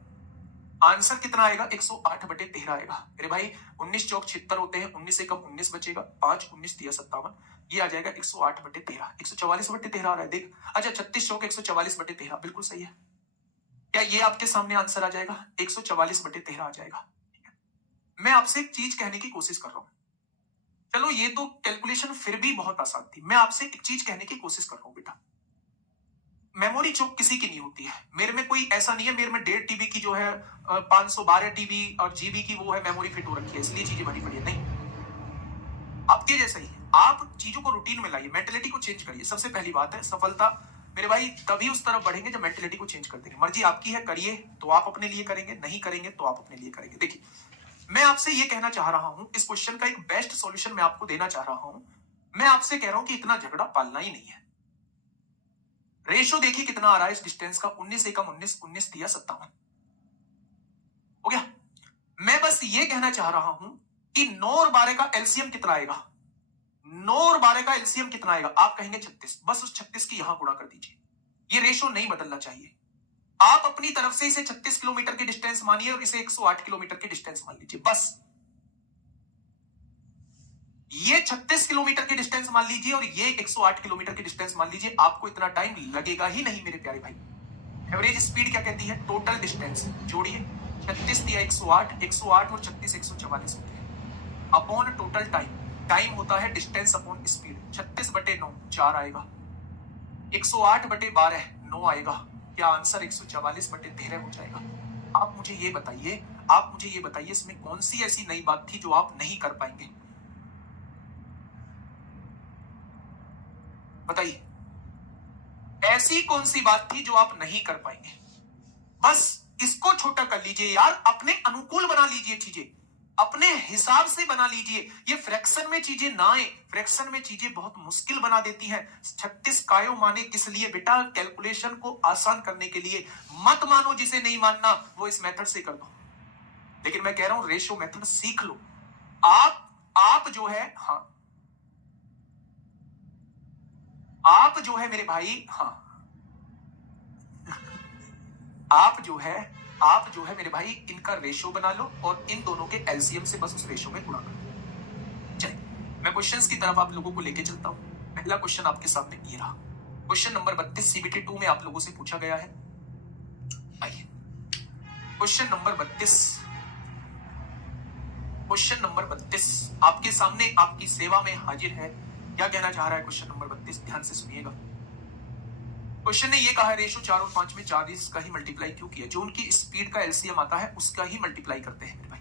आंसर कितना आएगा, 108/13 आएगा मेरे भाई। 19 चौक 76 होते हैं, 19 से कम 19 बचेगा, 5 19 दिया 57, ये आ जाएगा 108/13, 144/13 आ रहा है देख। अच्छा 36 चौक 144/13 बिल्कुल सही है। क्या ये आपके सामने आंसर आ जाएगा, 144/13 आ जाएगा। मैं आपसे एक चीज कहने की कोशिश कर रहा हूं, चलो ये तो कैलकुलेशन फिर भी बहुत आसान थी, मैं आपसे एक चीज कहने की कोशिश कर रहा हूं बेटा, मेमोरी चौक किसी की नहीं होती है। मेरे में कोई ऐसा नहीं है, मेरे में 1.5 TB की जो है 512 TB और GB की वो है मेमोरी फिट हो रखी है, इसलिए चीजें भरी पड़ी है, नहीं। आपके जैसा ही आप चीजों को रूटीन में लाइए, मेंटेलिटी को चेंज करिए। सबसे पहली बात है, सफलता मेरे भाई तभी उस तरफ बढ़ेंगे जब मेंटेलिटी को चेंज कर देंगे। मर्जी आपकी है, करिए तो आप अपने लिए करेंगे, नहीं करेंगे तो आप अपने लिए करेंगे। देखिए मैं आपसे ये कहना चाह रहा हूं, इस क्वेश्चन का एक बेस्ट सॉल्यूशन मैं आपको देना चाह रहा हूं। मैं आपसे कह रहा हूं कि इतना झगड़ा पालना ही नहीं है। रेशो देखिए कितना आ रहा है इस डिस्टेंस का, 19 से कम 19, 19 दिया 57 हो गया। मैं बस ये कहना चाह रहा हूं कि 9 और 12 का एलसीएम कितना आएगा, 9 और 12 का एलसीएम कितना आएगा, आप कहेंगे 36, बस उस 36 की यहां गुणा कर दीजिए। ये रेशो नहीं बदलना चाहिए। आप अपनी तरफ से इसे 36 किलोमीटर की डिस्टेंस मानिए और इसे 108 किलोमीटर की डिस्टेंस मान लीजिए, बस। ये 36 किलोमीटर की डिस्टेंस मान लीजिए और ये 108 किलोमीटर की डिस्टेंस मान लीजिए, आपको इतना टाइम लगेगा ही नहीं मेरे प्यारे भाई। एवरेज स्पीड क्या कहती है, टोटल डिस्टेंस जोड़िए, 36 दिया 108, 108 और 36 144 होते हैं, अपॉन टोटल टाइम, टाइम होता है डिस्टेंस अपॉन स्पीड, 36/9 4 आएगा, 108/12 9 आएगा, क्या आंसर 144/13 हो जाएगा। आप मुझे ये बताइए, आप मुझे ये बताइए, इसमें कौन सी ऐसी नई बात थी जो आप नहीं कर पाएंगे, बताइए। ऐसी कौन सी बात थी जो आप नहीं कर पाएंगे। बस इसको छोटा कर लीजिए यार, अपने अनुकूल बना लीजिए चीजें, अपने हिसाब से बना लीजिए। ये फ्रैक्शन में चीजें ना आए, फ्रैक्शन में चीजें बहुत मुश्किल बना देती हैं। 36 कायो माने किस लिए बेटा, कैलकुलेशन को आसान करने के लिए। मत मानो, जिसे नहीं मानना वो इस मेथड से कर दो, लेकिन मैं कह रहा हूं रेशियो मेथड सीख लो। आप जो है, हाँ आप जो है मेरे भाई, हाँ आप जो है मेरे भाई, इनका रेशियो बना लो और इन दोनों के एलसीएम से बस उस रेशियो में गुणा कर लो। चलिए मैं क्वेश्चंस की तरफ आप लोगों को लेके चलता हूं। पहला क्वेश्चन आपके सामने ये रहा, क्वेश्चन नंबर 32 CBT 2 में आप लोगों से पूछा गया है। आइए क्वेश्चन नंबर 32 आपके सामने आपकी सेवा में हाजिर है। क्या कहना चाह रहा है क्वेश्चन नंबर 32, ध्यान से सुनिएगा। क्वेश्चन ने ये कहा है रेशो 4 और 5 में 40 का ही मल्टीप्लाई क्यों किया, जो उनकी स्पीड का एलसीएम आता है उसका ही मल्टीप्लाई करते हैं मेरे भाई।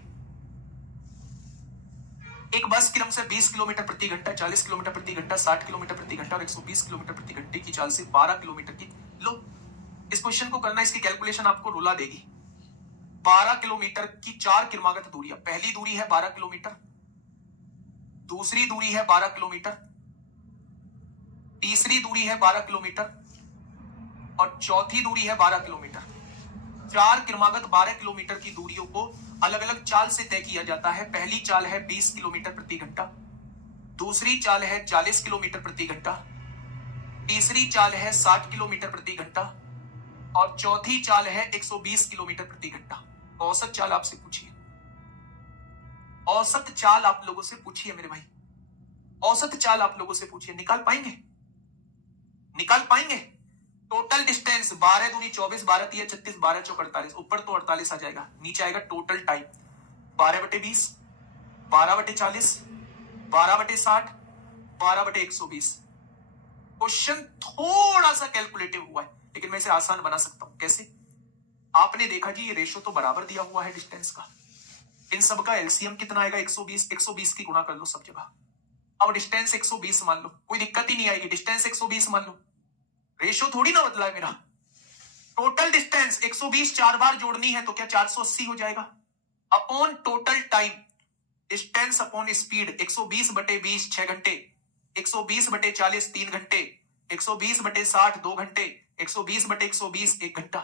एक बस क्रम से 20 किलोमीटर प्रति घंटा, 40 किलोमीटर प्रति घंटा, 60 किलोमीटर प्रति घंटा और 120 किलोमीटर प्रति घंटे की चाल से 12 किलोमीटर की, लो इस क्वेश्चन को करना, इसकी कैलकुलेशन आपको रुला देगी। 12 किलोमीटर की 4 क्रमागत दूरियां, पहली दूरी है 12 किलोमीटर, दूसरी दूरी है 12 किलोमीटर, तीसरी दूरी है 12 किलोमीटर और चौथी दूरी है 12 किलोमीटर। 4 क्रमागत 12 किलोमीटर की दूरियों को अलग अलग चाल से तय किया जाता है। पहली चाल है 20 किलोमीटर प्रति घंटा, दूसरी चाल है 40 किलोमीटर प्रति घंटा, तीसरी चाल है 60 किलोमीटर प्रति घंटा और चौथी चाल है 120 किलोमीटर प्रति घंटा। औसत चाल आपसे पूछिए, औसत चाल आप लोगों से पूछिए मेरे भाई, औसत चाल आप लोगों से पूछिए, निकाल पाएंगे, निकाल पाएंगे। टोटल डिस्टेंस 12 दूनी 24, 12 तिया 36, 12 चौक 48, ऊपर तो 48 आ जाएगा, नीचे आएगा टोटल टाइम 12/20, 12/40, 12/60, 12/120। क्वेश्चन थोड़ा सा कैलकुलेटिव हुआ है, लेकिन मैं इसे आसान बना सकता हूं। कैसे? आपने देखा जी, ये रेशो तो बराबर दिया हुआ है डिस्टेंस का, इन सब का एलसीएम कितना आएगा? 120, 120 की गुणा कर लो सब जगह। अब डिस्टेंस 120 मान लो, कोई दिक्कत ही नहीं आएगी, डिस्टेंस 120 मान लो, रेशो थोड़ी ना बदला है मेरा। टोटल डिस्टेंस 120 चार बार जोड़नी है तो क्या 480 हो जाएगा, upon total time, distance upon speed, 120/20 6 घंटे, 120/40 3 घंटे, 120/60 2 घंटे, 120/120 1 घंटा।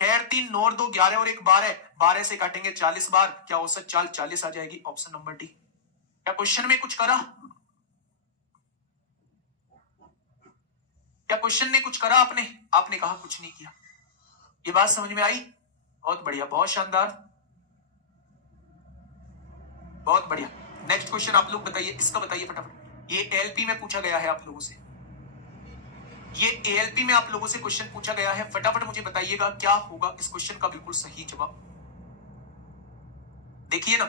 6 3 9 2 11 और 1 12, 12 से काटेंगे 40 बार, क्या औसत चाल 40 आ जाएगी। Option number D. क्या क्वेश्चन में कुछ करा? क्या क्वेश्चन ने कुछ करा? आपने कहा कुछ नहीं किया। ये बात समझ में आई? बहुत बढ़िया, बहुत शानदार, बहुत बढ़िया। नेक्स्ट क्वेश्चन आप लोग बताइए, इसका बताइए फटाफट। ये एएलपी में पूछा गया है आप लोगों से, ये एएलपी में आप लोगों से क्वेश्चन पूछा गया है। फटाफट मुझे बताइएगा क्या होगा इस क्वेश्चन का बिल्कुल सही जवाब। देखिए ना,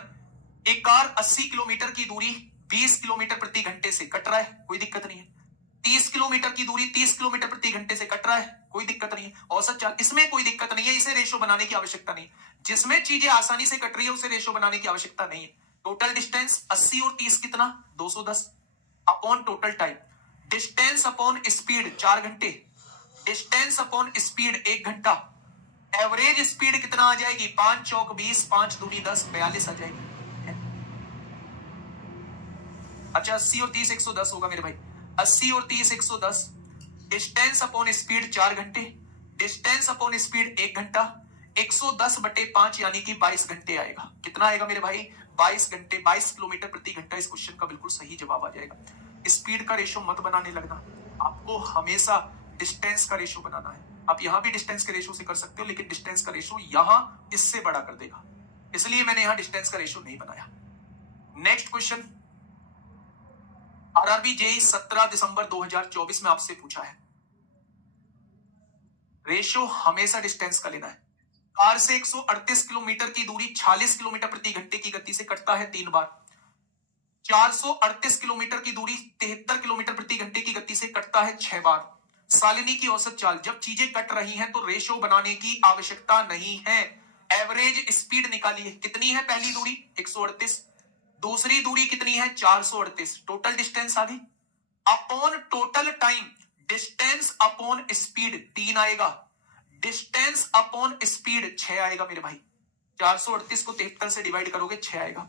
एक कार 80 किलोमीटर की दूरी 20 किलोमीटर प्रति घंटे से कट रहा है, कोई दिक्कत नहीं है। 30 किलोमीटर की दूरी 30 किलोमीटर प्रति घंटे से कट रहा है, कोई दिक्कत नहीं है। औसत चाल, इसमें कोई दिक्कत नहीं है, इसे रेशो बनाने की आवश्यकता नहीं। जिसमें चीजें आसानी से कट रही है उसे रेशो बनाने की आवश्यकता नहीं है। टोटल डिस्टेंस 80 और 30 कितना? 210, upon total time, distance upon speed 4 घंटे, डिस्टेंस अपॉन स्पीड 1 घंटा, एवरेज स्पीड कितना आ जाएगी? 5 चौक 20, 5 दूनी 10, 42 आ जाएगी। अच्छा, 80 और 30 110 होगा मेरे भाई, 80 और 30 110, डिस्टेंस अपॉन स्पीड 4 घंटे, डिस्टेंस अपॉन स्पीड 1 घंटा, 110/5 यानी कि 22 घंटे आएगा। कितना आएगा मेरे भाई? 22 घंटे, 22 किलोमीटर प्रति घंटा। इस क्वेश्चन का बिल्कुल सही जवाब आ जाएगा। स्पीड का रेशो मत बनाने लगना, आपको हमेशा डिस्टेंस का रेशो बनाना है। आप यहां भी डिस्टेंस के रेशो से कर सकते हो, लेकिन डिस्टेंस का रेशो यहां इससे बड़ा कर देगा, इसलिए मैंने यहां डिस्टेंस का रेशो नहीं बनाया। नेक्स्ट क्वेश्चन, आरआरबी जेई 17 दिसंबर 2024 में आपसे पूछा है। रेशो हमेशा डिस्टेंस का लेना है। कार से 138 किलोमीटर की दूरी 46 किलोमीटर प्रति घंटे की गति से कटता है 3 बार। 438 किलोमीटर की दूरी 73 किलोमीटर प्रति घंटे की गति से कटता है 6 बार। सालिनी की औसत चाल, जब चीजें कट रही हैं तो रेशो बनाने की आवश्यकता नहीं है। एवरेज स्पीड निकालिए, कितनी है पहली दूरी? 138, दूसरी दूरी कितनी है? 438, टोटल डिस्टेंस आ गई, upon total time, distance upon speed 3 आएगा, डिस्टेंस अपॉन स्पीड 6 आएगा मेरे भाई। 438 को 73 से डिवाइड करोगे 6 आएगा।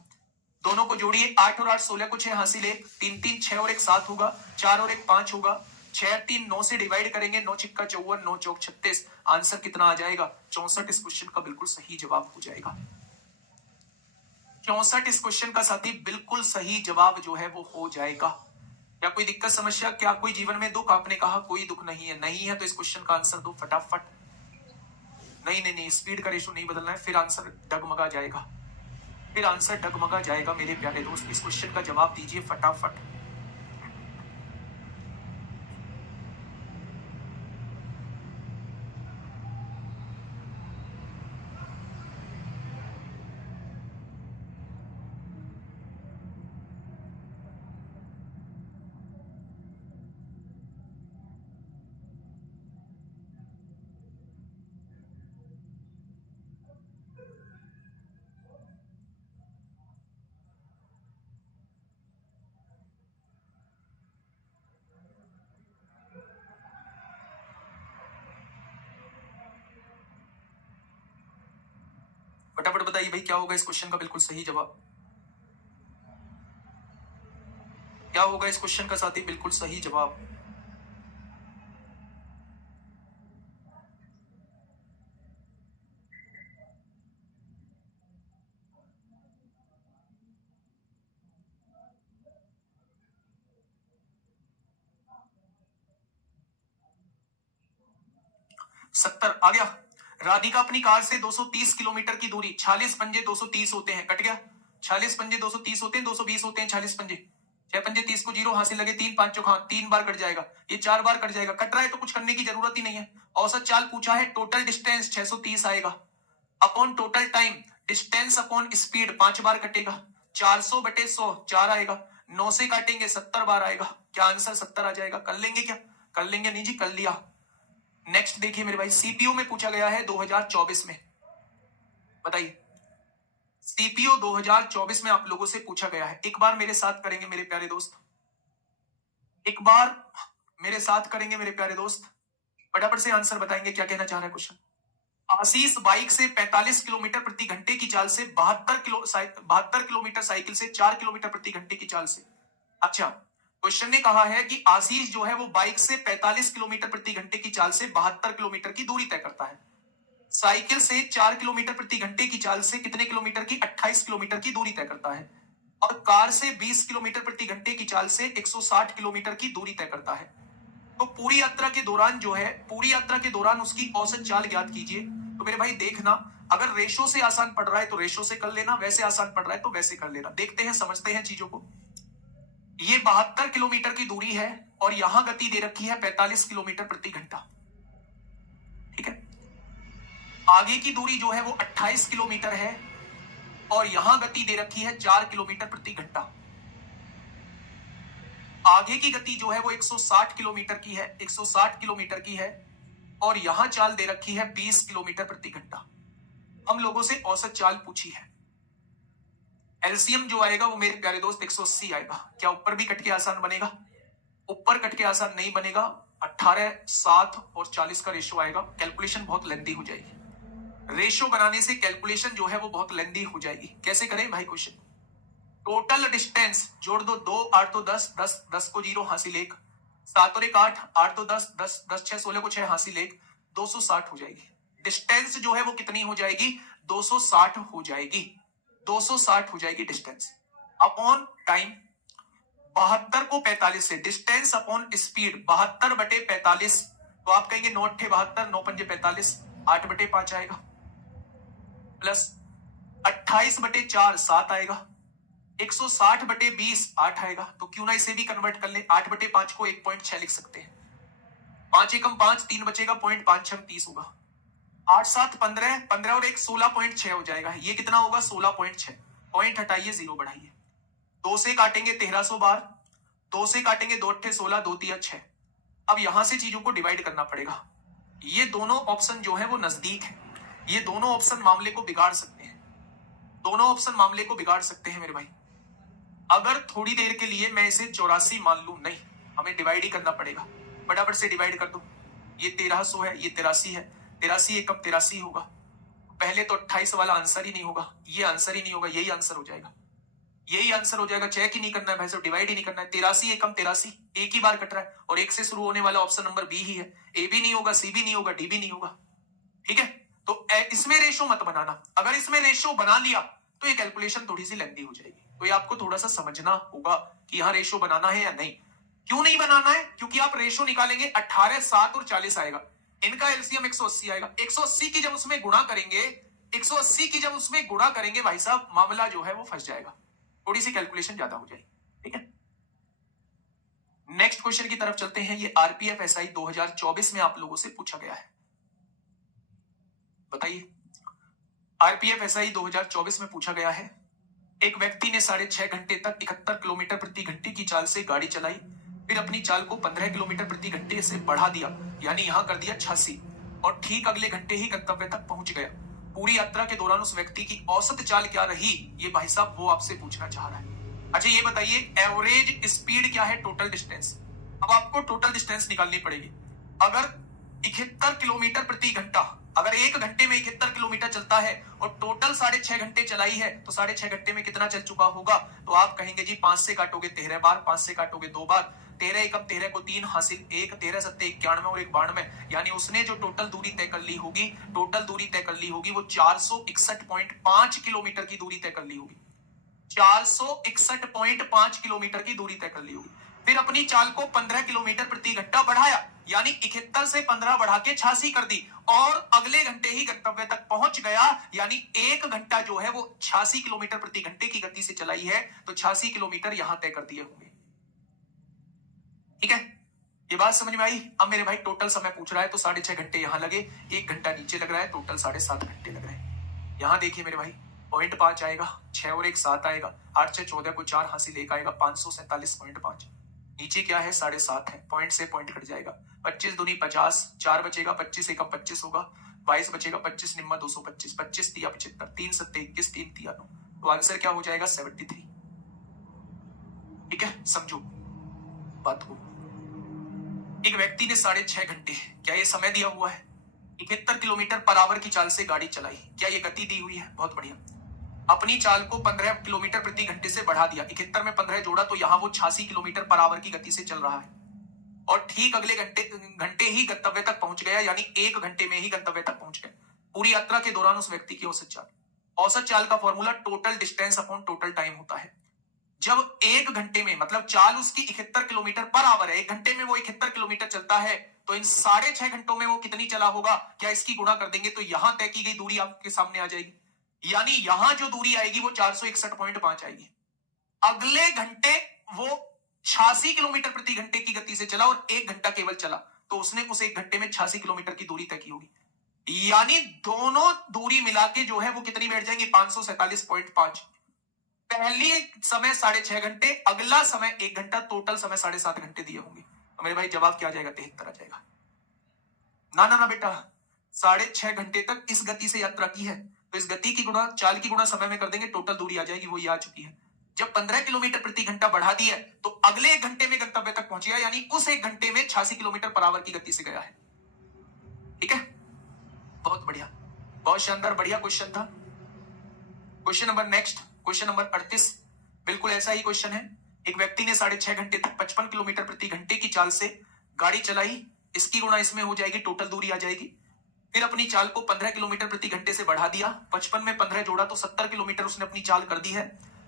दोनों को जोड़िए, 8 और 8 16 को 6 हासिल, 1 3 3 6 और 1 7 होगा, 4 और 1 5 होगा, 6 3 9 से डिवाइड करेंगे, 9 छिक्का 54, 9 चौक 36। आंसर कितना आ जाएगा? 64। इस क्वेश्चन का बिल्कुल सही जवाब हो जाएगा 64। इस क्वेश्चन का साथी बिल्कुल सही जवाब जो है वो हो जाएगा। क्या कोई दिक्कत, समस्या? क्या कोई जीवन में दुख? आपने कहा कोई दुख नहीं है, नहीं है तो इस क्वेश्चन का आंसर दो फटाफट। नहीं नहीं नहीं, स्पीड का रेशो नहीं बदलना है, फिर आंसर डगमगा जाएगा, फिर आंसर डगमगा जाएगा मेरे प्यारे दोस्त। इस क्वेश्चन का जवाब दीजिए फटाफट। फटाफट बताइए भाई, क्या होगा इस क्वेश्चन का बिल्कुल सही जवाब? क्या होगा इस क्वेश्चन का साथी बिल्कुल सही जवाब? सत्तर आ गया। राधिका अपनी कार से 230 किलोमीटर की दूरी, 46 पंजे 230 होते हैं, कट गया। 46 पंजे 230 होते हैं, 220 होते हैं 46 पंजे। 6 पंजे 30 को 0 हासिल लगे, 3 5 चौका 3 बार कट जाएगा, ये 4 बार कट जाएगा। कट रहा है तो कुछ करने की जरूरत ही नहीं है। औसत चाल पूछा है, टोटल डिस्टेंस 630 आएगा upon total time, distance upon speed 5 बार कटेगा, 400 बटे 100 4 आएगा, 9 से काटेंगे 70 बार आएगा। क्या आंसर 70 आ जाएगा? कर लेंगे क्या? कर लेंगे? नहीं जी, कर लिया। नेक्स्ट देखिए मेरे भाई, सीपीयू में पूछा गया है 2024 में, बताइए सीपीयू 2024 में आप लोगों से पूछा गया है। एक बार मेरे साथ करेंगे मेरे प्यारे दोस्त, एक बार मेरे साथ करेंगे मेरे प्यारे दोस्त, फटाफट से आंसर बताएंगे क्या कहना चाह रहा है क्वेश्चन। आशीष बाइक से 45 किलोमीटर प्रति घंटे की चाल से 72 किलोमीटर साइकिल से 4 किलोमीटर प्रति घंटे की चाल से। अच्छा, क्वेश्चन ने कहा है कि आशीष जो है वो बाइक से 45 किलोमीटर प्रति घंटे की चाल से 72 किलोमीटर की दूरी तय करता है, साइकिल से 4 किलोमीटर प्रति घंटे की चाल से कितने किलोमीटर की? 28 किलोमीटर की दूरी तय करता है, और कार से 20 किलोमीटर प्रति घंटे की चाल से 160 किलोमीटर की दूरी तय करता है। तो पूरी यात्रा के दौरान जो है, पूरी यात्रा के दौरान उसकी औसत चाल ज्ञात कीजिए। तो मेरे भाई देखना, अगर रेशो से आसान पड़ रहा है तो रेशो से कर लेना, वैसे आसान पड़ रहा है तो वैसे कर लेना। देखते हैं, समझते हैं चीजों को। ये 72 किलोमीटर की दूरी है और यहां गति दे रखी है 45 किलोमीटर प्रति घंटा, ठीक है। आगे की दूरी जो है वो 28 किलोमीटर है और यहां गति दे रखी है 4 किलोमीटर प्रति घंटा। आगे की गति जो है वो 160 किलोमीटर की है, 160 किलोमीटर की है, और यहां चाल दे रखी है 20 किलोमीटर प्रति घंटा। हम लोगों से औसत चाल पूछी है। एलसीएम जो आएगा वो मेरे प्यारे दोस्त 180 आएगा। क्या ऊपर भी कट के आसान बनेगा? ऊपर कट के आसान नहीं बनेगा। 18, 7 और 40 का रेशो आएगा। कैलकुलेशन बहुत लेंथी हो जाएगी। रेशो बनाने से कैलकुलेशन जो है वो बहुत लेंथी हो जाएगी। कैसे करें भाई क्वेश्चन? टोटल डिस्टेंस जोड़ दो, 2 8 तो 10 10 10 को 0 हासिल 1, 7 और 1 8 8 तो 10 10 10 6 16 को 6 हासिल 1, 260 हो जाएगी। डिस्टेंस जो है वो कितनी हो जाएगी? 260 हो जाएगी, 260 हो जाएगी डिस्टेंस अपॉन टाइम। 72 को 45 से, डिस्टेंस अपॉन स्पीड 72 बटे 45, तो आप कहेंगे 9 8 72, 9 पंजे 45, 8 बटे 5 आएगा, प्लस 28 बटे 4 7 आएगा, 160 बटे 20 8 आएगा। तो क्यों ना इसे भी कन्वर्ट कर ले, 8 बटे 5 को 1.6 लिख सकते हैं, 5 एकम 5, 3 बचेगा, 0.5 30 होगा, 8 7 15, 15 और 1 16.6 हो जाएगा। ये कितना होगा? 16.6। पॉइंट हटाइए, 0 बढ़ाइए, 2 से काटेंगे 1300 बार, 2 से काटेंगे 2 8 16, 2 3 6। अब यहां से चीजों को डिवाइड करना पड़ेगा। ये दोनों ऑप्शन जो है वो नजदीक है, ये दोनों ऑप्शन मामले को बिगाड़ सकते हैं, दोनों ऑप्शन मामले को बिगाड़ सकते हैं मेरे भाई। अगर थोड़ी देर के लिए मैं इसे 84 मान लू, नहीं, हमें डिवाइड ही करना पड़ेगा। फटाफट से डिवाइड कर दो। ये 1300 है, ये 83 है, 83 एकम 83 होगा। पहले तो 28 वाला आंसर ही नहीं होगा, ये आंसर ही नहीं होगा, यही आंसर हो जाएगा, यही आंसर हो जाएगा। चेक ही नहीं करना है भाई साहब, डिवाइड ही नहीं करना है। 83 एकम 83 एक ही बार कट रहा है, और एक से शुरू होने वाला ऑप्शन नंबर बी ही है। ए भी नहीं होगा, सी भी नहीं होगा, डी भी नहीं होगा, ठीक है। तो इसमें रेशो मत बनाना। अगर इसमें रेशो बना लिया तो ये कैलकुलेशन थोड़ी सी लेंथी हो जाएगी। तो ये आपको थोड़ा सा समझना होगा कि यहां रेशो बनाना है या नहीं। क्यों नहीं बनाना है? क्योंकि आप रेशो निकालेंगे 18 7 और 40 आएगा, इनका एलसीएम 180 आएगा। 180 की जब उसमें गुणा करेंगे, 180 की जब उसमें गुणा करेंगे भाई साहब, मामला जो है वो फंस जाएगा, थोड़ी सी कैलकुलेशन ज्यादा हो जाएगी, ठीक है। नेक्स्ट क्वेश्चन की तरफ चलते हैं। ये आरपीएफ एसआई 2024 में आप लोगों से पूछा गया है, बताइए। आरपीएफ एसआई 2024 में पूछा गया है, एक व्यक्ति ने 6.5 घंटे तक 71 किलोमीटर प्रति घंटे की चाल से गाड़ी चलाई, फिर अपनी चाल को 15 किलोमीटर प्रति घंटे से बढ़ा दिया, यानी यहां कर दिया 86, और ठीक अगले घंटे ही गंतव्य तक पहुंच गया। पूरी यात्रा के दौरान उस व्यक्ति की औसत चाल क्या रही? ये भाई साहब वो आपसे पूछना चाह रहा है। अच्छा ये बताइए, एवरेज स्पीड क्या है? Total distance. अब आपको टोटल डिस्टेंस निकालनी पड़ेगी। अगर 71 किलोमीटर प्रति घंटा, अगर 1 घंटे में 71 किलोमीटर चलता है और टोटल 6.5 घंटे चलाई है, तो 6.5 घंटे में कितना चल चुका होगा? तो आप कहेंगे जी 5 से काटोगे 13 बार, 5 से काटोगे 2 बार, 13 एकम 13 को 3 हासिल 1, 13 7 91 और 1 92, यानी उसने जो टोटल दूरी तय कर ली होगी, टोटल दूरी तय कर ली होगी वो 461.5 किलोमीटर की दूरी तय कर ली होगी, 461.5 किलोमीटर की दूरी तय कर ली होगी। फिर अपनी चाल को 15 किलोमीटर प्रति घंटा बढ़ाया, यानी 71 से 15 बढ़ा के 86 कर दी, और अगले घंटे ही गंतव्य तक पहुंच गया, यानी 1 घंटा जो है वो 86 किलोमीटर प्रति घंटे की गति से चलाई है, तो 86 किलोमीटर यहां तय कर दिए होंगे। ठीक है, ये बात समझ में आई। अब मेरे भाई टोटल समय पूछ रहा है तो 6.5 घंटे यहां लगे, 1 घंटा नीचे लग रहा है, टोटल 7.5 घंटे लग रहे हैं। यहां देखिए मेरे भाई 0.5 आएगा, 6 और 1 7 आएगा, 8 से 14 को 4 हासिल 1 आएगा, 547.5। नीचे क्या है 7.5 है, पॉइंट से पॉइंट कट जाएगा, 25 दूनी 50, 4 बचेगा, 25 एकम 25 होगा, 22 बचेगा, 25 निम्मा 225, 25 तिया 75, 3 सत्ते 21, 3 तिया 9, तो आंसर क्या हो जाएगा 73। ठीक है, समझो बात को। एक व्यक्ति ने 6.5 घंटे, क्या ये समय दिया हुआ है, 71 किलोमीटर पर आवर की चाल से गाड़ी चलाई, क्या ये गति दी हुई है, बहुत बढ़िया। अपनी चाल को 15 किलोमीटर प्रति घंटे से बढ़ा दिया, 71 में 15 जोड़ा तो यहां वो 86 किलोमीटर पर आवर की गति से चल रहा है, और ठीक अगले घंटे ही गंतव्य तक पहुंच गया, यानी 1 घंटे में ही गंतव्य तक पहुंच गया। पूरी यात्रा के दौरान उस व्यक्ति की औसत चाल का formula total distance upon total time होता है। जब 1 घंटे में, मतलब चाल उसकी 71 किलोमीटर पर आवर है, 1 घंटे में वो 71 किलोमीटर चलता है, तो इन 6.5 घंटों में वो कितनी चला होगा, क्या इसकी गुणा कर देंगे तो यहां तय की गई दूरी आपके सामने आ जाएगी, यानी यहां जो दूरी आएगी वो 461.5 आएगी। अगले घंटे वो 86 किलोमीटर प्रति घंटे की गति से चला और 1 घंटा केवल चला, तो उसने उस 1 घंटे में 86 किलोमीटर की दूरी तय की होगी, यानी दोनों दूरी मिला के जो है वो कितनी बैठ जाएंगी 547.5। पहली समय 6.5 घंटे, अगला समय 1 घंटा, टोटल समय 7.5 घंटे दिए होंगे। तो मेरे भाई जवाब क्या आ जाएगा 73 आ जाएगा। ना ना ना बेटा, 6.5 घंटे तक इस गति से यात्रा की है, तो इस गति की गुणा चाल की गुणा समय में कर देंगे, टोटल दूरी आ जाएगी, वो ये आ चुकी है। जब 15 किलोमीटर प्रति घंटा बढ़ा दिया तो अगले 1 घंटे में गंतव्य तक पहुंच गया, यानी उस 1 घंटे में 86 किलोमीटर पर आवर की गति से गया है। ठीक है, बहुत बढ़िया, बहुत शानदार, बढ़िया क्वेश्चन था। Question number next, question number 38, बिल्कुल ऐसा ही क्वेश्चन है। एक व्यक्ति ने 6.5 घंटे तक 55 किलोमीटर प्रति घंटे की चाल से गाड़ी चलाई, इसकी गुणा इसमें हो जाएगी, टोटल दूरी आ जाएगी। फिर अपनी चाल को 15 किलोमीटर प्रति घंटे से बढ़ा दिया, 55 में 15 जोड़ा तो 70 किलोमीटर उसने अपनी चाल कर दी है,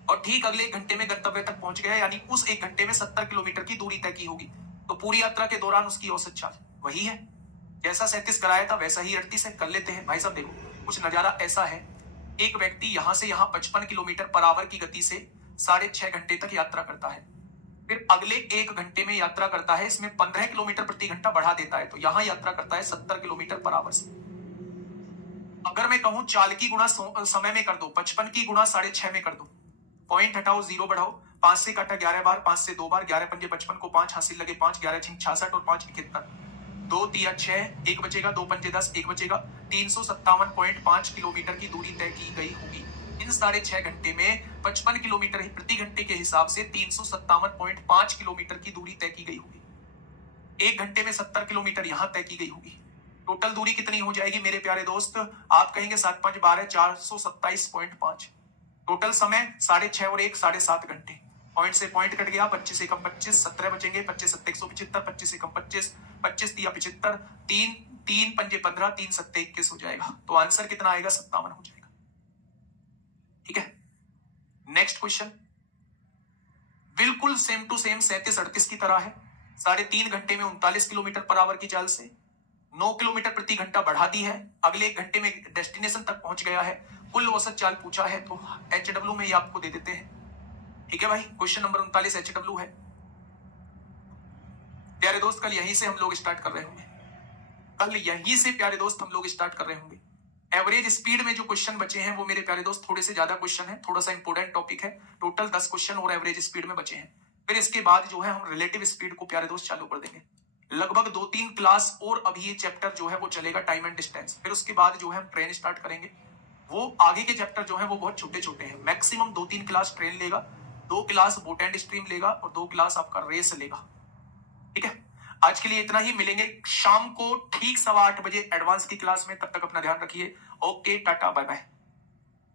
और ठीक अगले 1 घंटे में गंतव्य तक पहुंच गया, यानी उस 1 घंटे में 70 किलोमीटर की दूरी तय की होगी। तो पूरी यात्रा के दौरान उसकी औसत चाल वही है, जैसा 37 कराया था वैसा ही 38 है। कर लेते हैं भाई साहब। देखो कुछ नजारा ऐसा है, एक व्यक्ति यहां से यहां 55 किलोमीटर पर आवर की गति से 6.5 घंटे तक यात्रा करता है, फिर अगले 1 घंटे में यात्रा करता है, इसमें 15 किलोमीटर प्रति घंटा बढ़ा देता है, तो यहां यात्रा करता है 70 किलोमीटर पर आवर से। अगर मैं कहूं चाल की गुणा समय में कर दो, 55 की गुणा 6.5 में कर दो, पॉइंट हटाओ, 0 बढ़ाओ, 5 से काटा 11 बार, 5 से 2 बार, 11 पंजे 55 को 5 हासिल लगे, 5 11 छिंग 66 और 5 71, 2 तिया 6, 1 बचेगा, 2 पंजे 10, 1 बचेगा, 357.5 किलोमीटर की दूरी तय की गई होगी। इन 6.5 घंटे में 55 किलोमीटर प्रति घंटे के हिसाब से 357.5 किलोमीटर की दूरी तय की गई होगी। 1 घंटे में 70 किलोमीटर यहां तय की गई होगी। टोटल दूरी कितनी हो जाएगी मेरे प्यारे दोस्त, आप कहेंगे 7 5 12 427.5। टोटल समय 6.5 और 1 7.5 घंटे, पॉइंट से पॉइंट कट गया, 25 एकम 25, 17 बचेंगे, 25 सत्ते 175, 25 एकम 25, 25 तिया 75, 3 पंजे 15, 3 सत्ते 21 हो जाएगा। तो आंसर कितना आएगा 57 हो जाएगा। ठीक है, नेक्स्ट क्वेश्चन बिल्कुल सेम टू सेम 37 38 की तरह है। 3.5 घंटे में 39 किलोमीटर पर आवर की चाल से 9 किलोमीटर प्रति घंटा बढ़ा दी है, अगले 1 घंटे में डेस्टिनेशन तक पहुंच गया है, कुल औसत चाल पूछा है, तो HW में ही आपको दे देते हैं। ठीक है भाई, क्वेश्चन नंबर 39 HW है। प्यारे दोस्त कल यहीं से हम लोग स्टार्ट कर रहे होंगे, कल यहीं से प्यारे दोस्त हम लोग स्टार्ट कर रहे होंगे। एवरेज स्पीड में जो क्वेश्चन बचे हैं वो मेरे प्यारे दोस्त थोड़े से ज्यादा क्वेश्चन है, थोड़ा सा इंपोर्टेंट टॉपिक है, टोटल 10 क्वेश्चन और एवरेज स्पीड में बचे हैं। फिर इसके बाद जो है हम रिलेटिव स्पीड को प्यारे दोस्त चालू कर देंगे। लगभग 2-3 क्लास और अभी ये चैप्टर जो है वो चलेगा, टाइम एंड डिस्टेंस। फिर उसके बाद जो है हम ट्रेन स्टार्ट करेंगे। वो आगे के चैप्टर जो है वो बहुत छोटे छोटे हैं, मैक्सिमम 2-3 क्लास ट्रेन लेगा, 2 क्लास बोट एंड स्ट्रीम लेगा और 2 क्लास आपका रेस लेगा। ठीक है, आज के लिए इतना ही, मिलेंगे शाम को ठीक 8:15 बजे एडवांस की क्लास में। तब तक अपना ध्यान रखिए। Okay, tata, bye bye.